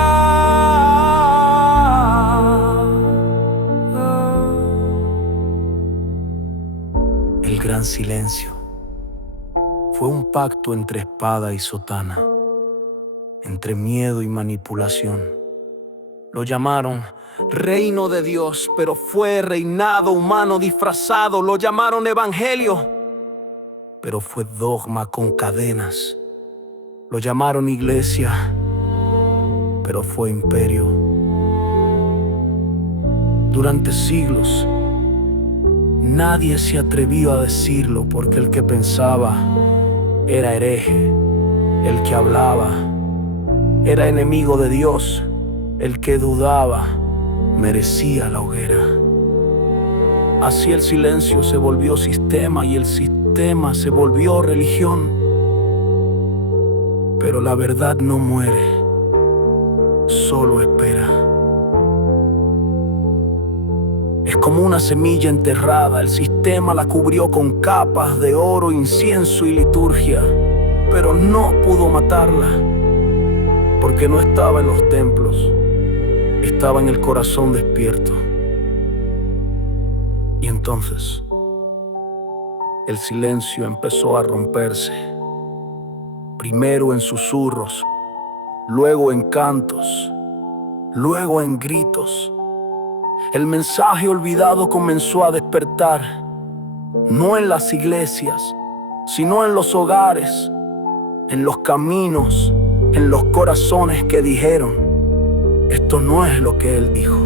El gran silencio fue un pacto entre espada y sotana, entre miedo y manipulación. Lo llamaron reino de Dios, pero fue reinado humano disfrazado. Lo llamaron evangelio, pero fue dogma con cadenas. Lo llamaron iglesia, pero fue imperio. Durante siglos, nadie se atrevió a decirlo, porque el que pensaba era hereje, el que hablaba era enemigo de Dios, el que dudaba merecía la hoguera. Así el silencio se volvió sistema y el sistema se volvió religión. Pero la verdad no muere, solo espera. Es como una semilla enterrada, el sistema la cubrió con capas de oro, incienso y liturgia, pero no pudo matarla, porque no estaba en los templos, estaba en el corazón despierto. Y entonces, el silencio empezó a romperse, primero en susurros, luego en cantos, luego en gritos. El mensaje olvidado comenzó a despertar, no en las iglesias, sino en los hogares, en los caminos, en los corazones que dijeron: esto no es lo que él dijo.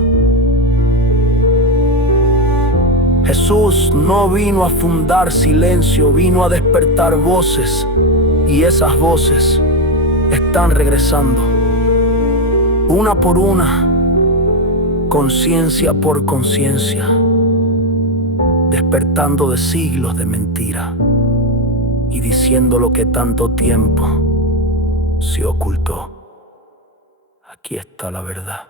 Jesús no vino a fundar silencio, vino a despertar voces, y esas voces están regresando, una por una, conciencia por conciencia, despertando de siglos de mentira y diciendo lo que tanto tiempo se ocultó. Aquí está la verdad.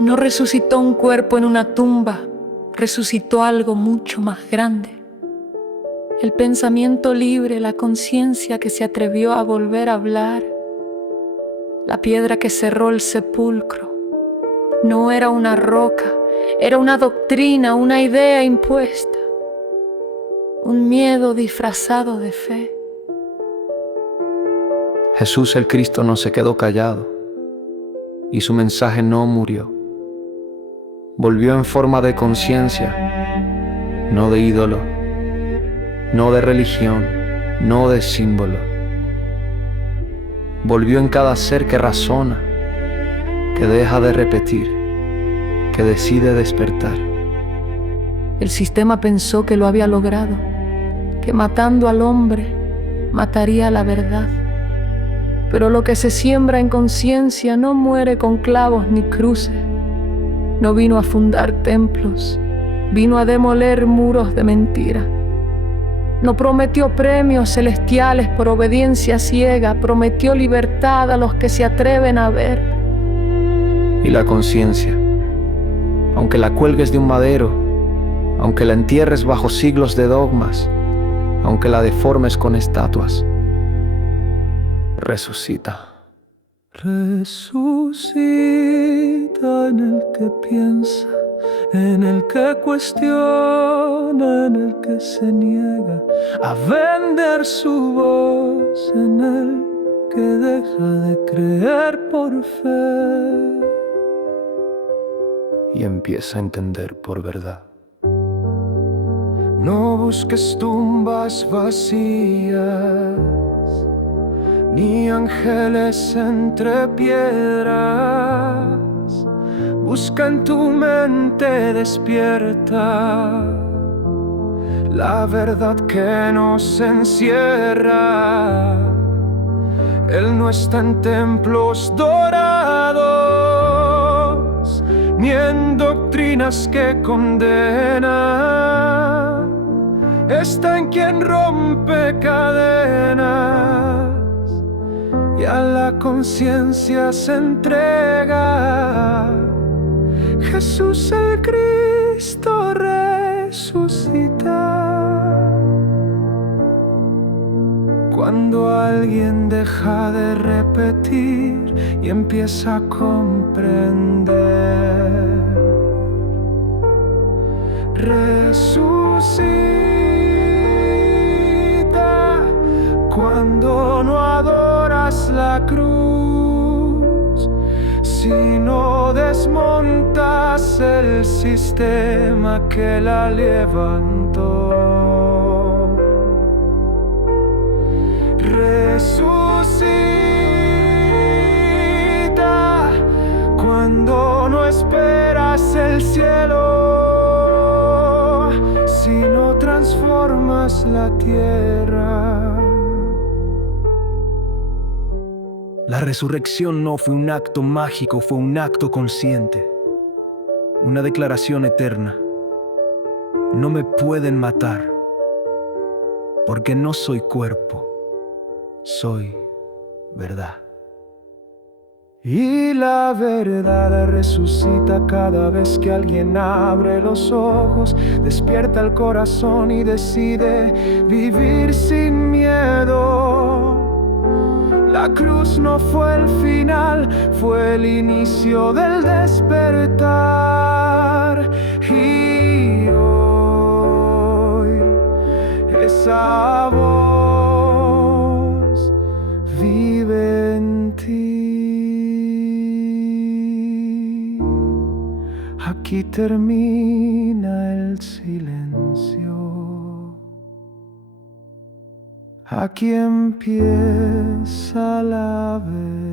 No resucitó un cuerpo en una tumba, resucitó algo mucho más grande. El pensamiento libre, la conciencia que se atrevió a volver a hablar. La piedra que cerró el sepulcro no era una roca, era una doctrina, una idea impuesta, un miedo disfrazado de fe. Jesús el Cristo no se quedó callado y su mensaje no murió. Volvió en forma de conciencia, no de ídolo, no de religión, no de símbolo. Volvió en cada ser que razona, que deja de repetir, que decide despertar. El sistema pensó que lo había logrado, que matando al hombre mataría la verdad. Pero lo que se siembra en conciencia no muere con clavos ni cruces. No vino a fundar templos, vino a demoler muros de mentira. No prometió premios celestiales por obediencia ciega, prometió libertad a los que se atreven a ver. Y la conciencia, aunque la cuelgues de un madero, aunque la entierres bajo siglos de dogmas, aunque la deformes con estatuas, resucita. Resucita en el que piensa, en el que cuestiona, en el que se niega a vender su voz, en el que deja de creer por fe y empieza a entender por verdad. No busques tumbas vacías, ni ángeles entre piedras. Busca en tu mente despierta la verdad que nos encierra. Él no está en templos dorados, ni en doctrinas que condenan. Está en quien rompe cadenas y a la conciencia se entrega. Jesús el Cristo resucita. Cuando alguien deja de repetir y empieza a comprender, resucita. Cuando no adoras la cruz, sino desmontas el sistema que la levantó. Resucita cuando no esperas el cielo, sino transformas la tierra. La resurrección no fue un acto mágico, fue un acto consciente, una declaración eterna. No me pueden matar, porque no soy cuerpo, soy verdad. Y la verdad resucita cada vez que alguien abre los ojos, despierta el corazón y decide vivir sin miedo. La cruz no fue el final, fue el inicio del despertar. Y hoy esa voz vive en ti. Aquí termina el silencio. Aquí empieza la verdad.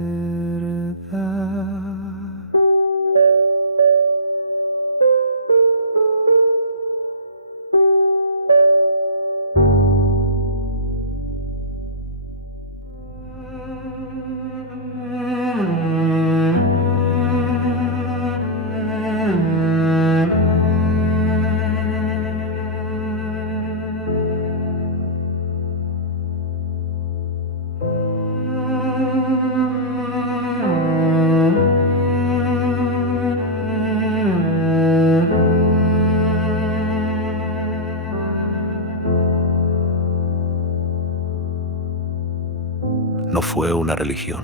No fue una religión,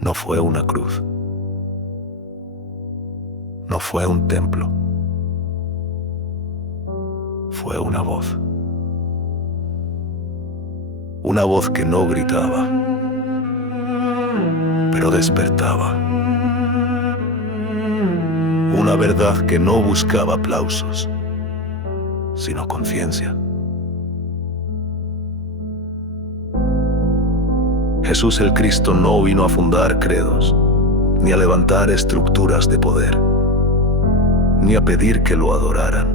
no fue una cruz, no fue un templo, fue una voz. Una voz que no gritaba, pero despertaba. Una verdad que no buscaba aplausos, sino conciencia. Jesús el Cristo no vino a fundar credos, ni a levantar estructuras de poder, ni a pedir que lo adoraran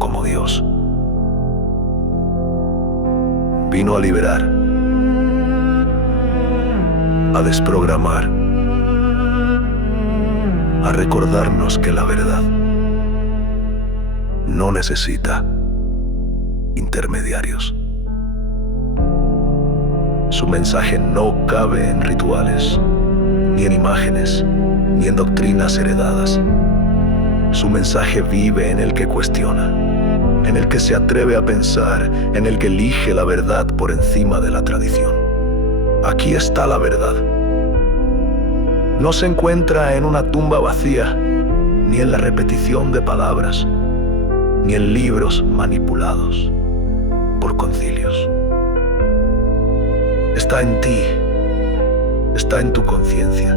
como Dios. Vino a liberar, a desprogramar, a recordarnos que la verdad no necesita intermediarios. Su mensaje no cabe en rituales, ni en imágenes, ni en doctrinas heredadas. Su mensaje vive en el que cuestiona, en el que se atreve a pensar, en el que elige la verdad por encima de la tradición. Aquí está la verdad. No se encuentra en una tumba vacía, ni en la repetición de palabras, ni en libros manipulados por concilios. Está en ti, está en tu conciencia,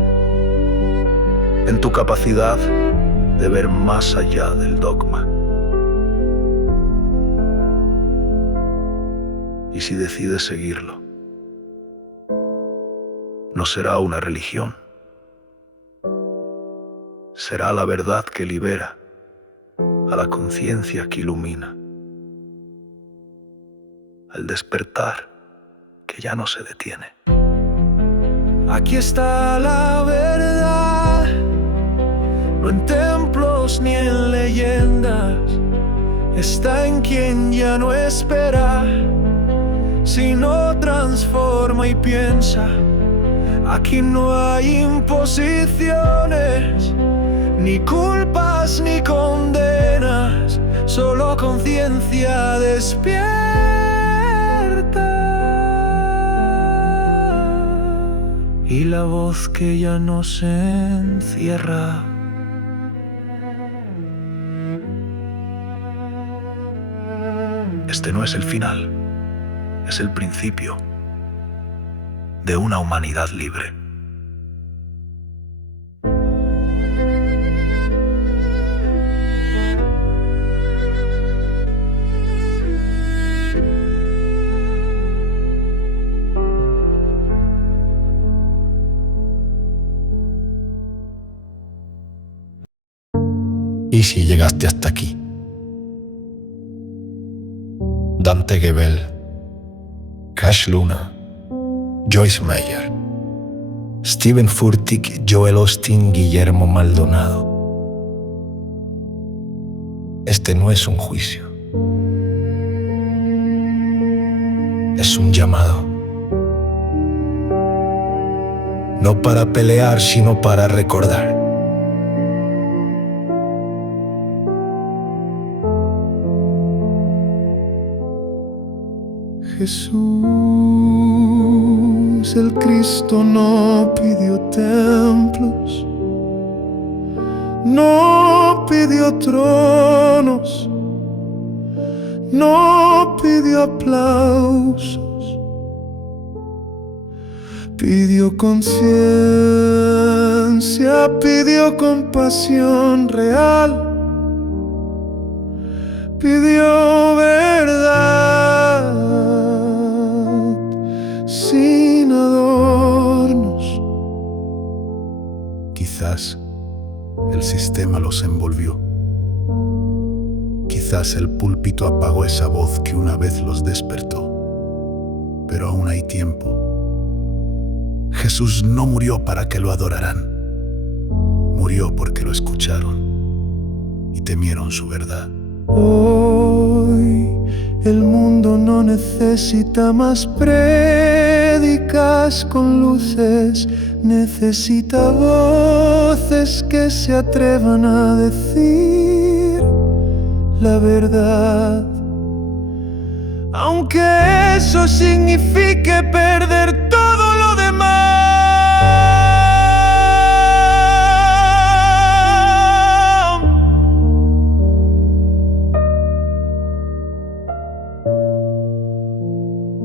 en tu capacidad de ver más allá del dogma. Y si decides seguirlo, no será una religión, será la verdad que libera a la conciencia que ilumina, al despertar que ya no se detiene. Aquí está la verdad, no en templos ni en leyendas, está en quien ya no espera, sino transforma y piensa. Aquí no hay imposiciones, ni culpas ni condenas, solo conciencia despierta y la voz que ya no se encierra. Este no es el final, es el principio de una humanidad libre. ¿Y si llegaste hasta aquí? Dante Gebel, Cash Luna, Joyce Meyer, Stephen Furtick, Joel Austin, Guillermo Maldonado. Este no es un juicio, es un llamado. No para pelear, sino para recordar. Jesús, el Cristo, no pidió templos, no pidió tronos, no pidió aplausos, pidió conciencia, pidió compasión real, pidió verdad. Sin adornos. Quizás el sistema los envolvió. Quizás el púlpito apagó esa voz que una vez los despertó. Pero aún hay tiempo. Jesús no murió para que lo adoraran. Murió porque lo escucharon y temieron su verdad. Hoy el mundo no necesita más prédicas con luces, necesita voces que se atrevan a decir la verdad, aunque eso signifique perder todo lo demás.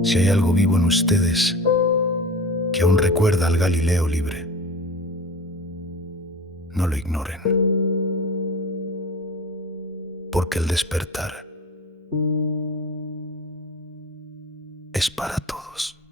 Si hay algo vivo en ustedes que aún recuerda al Galileo libre, no lo ignoren, porque el despertar es para todos.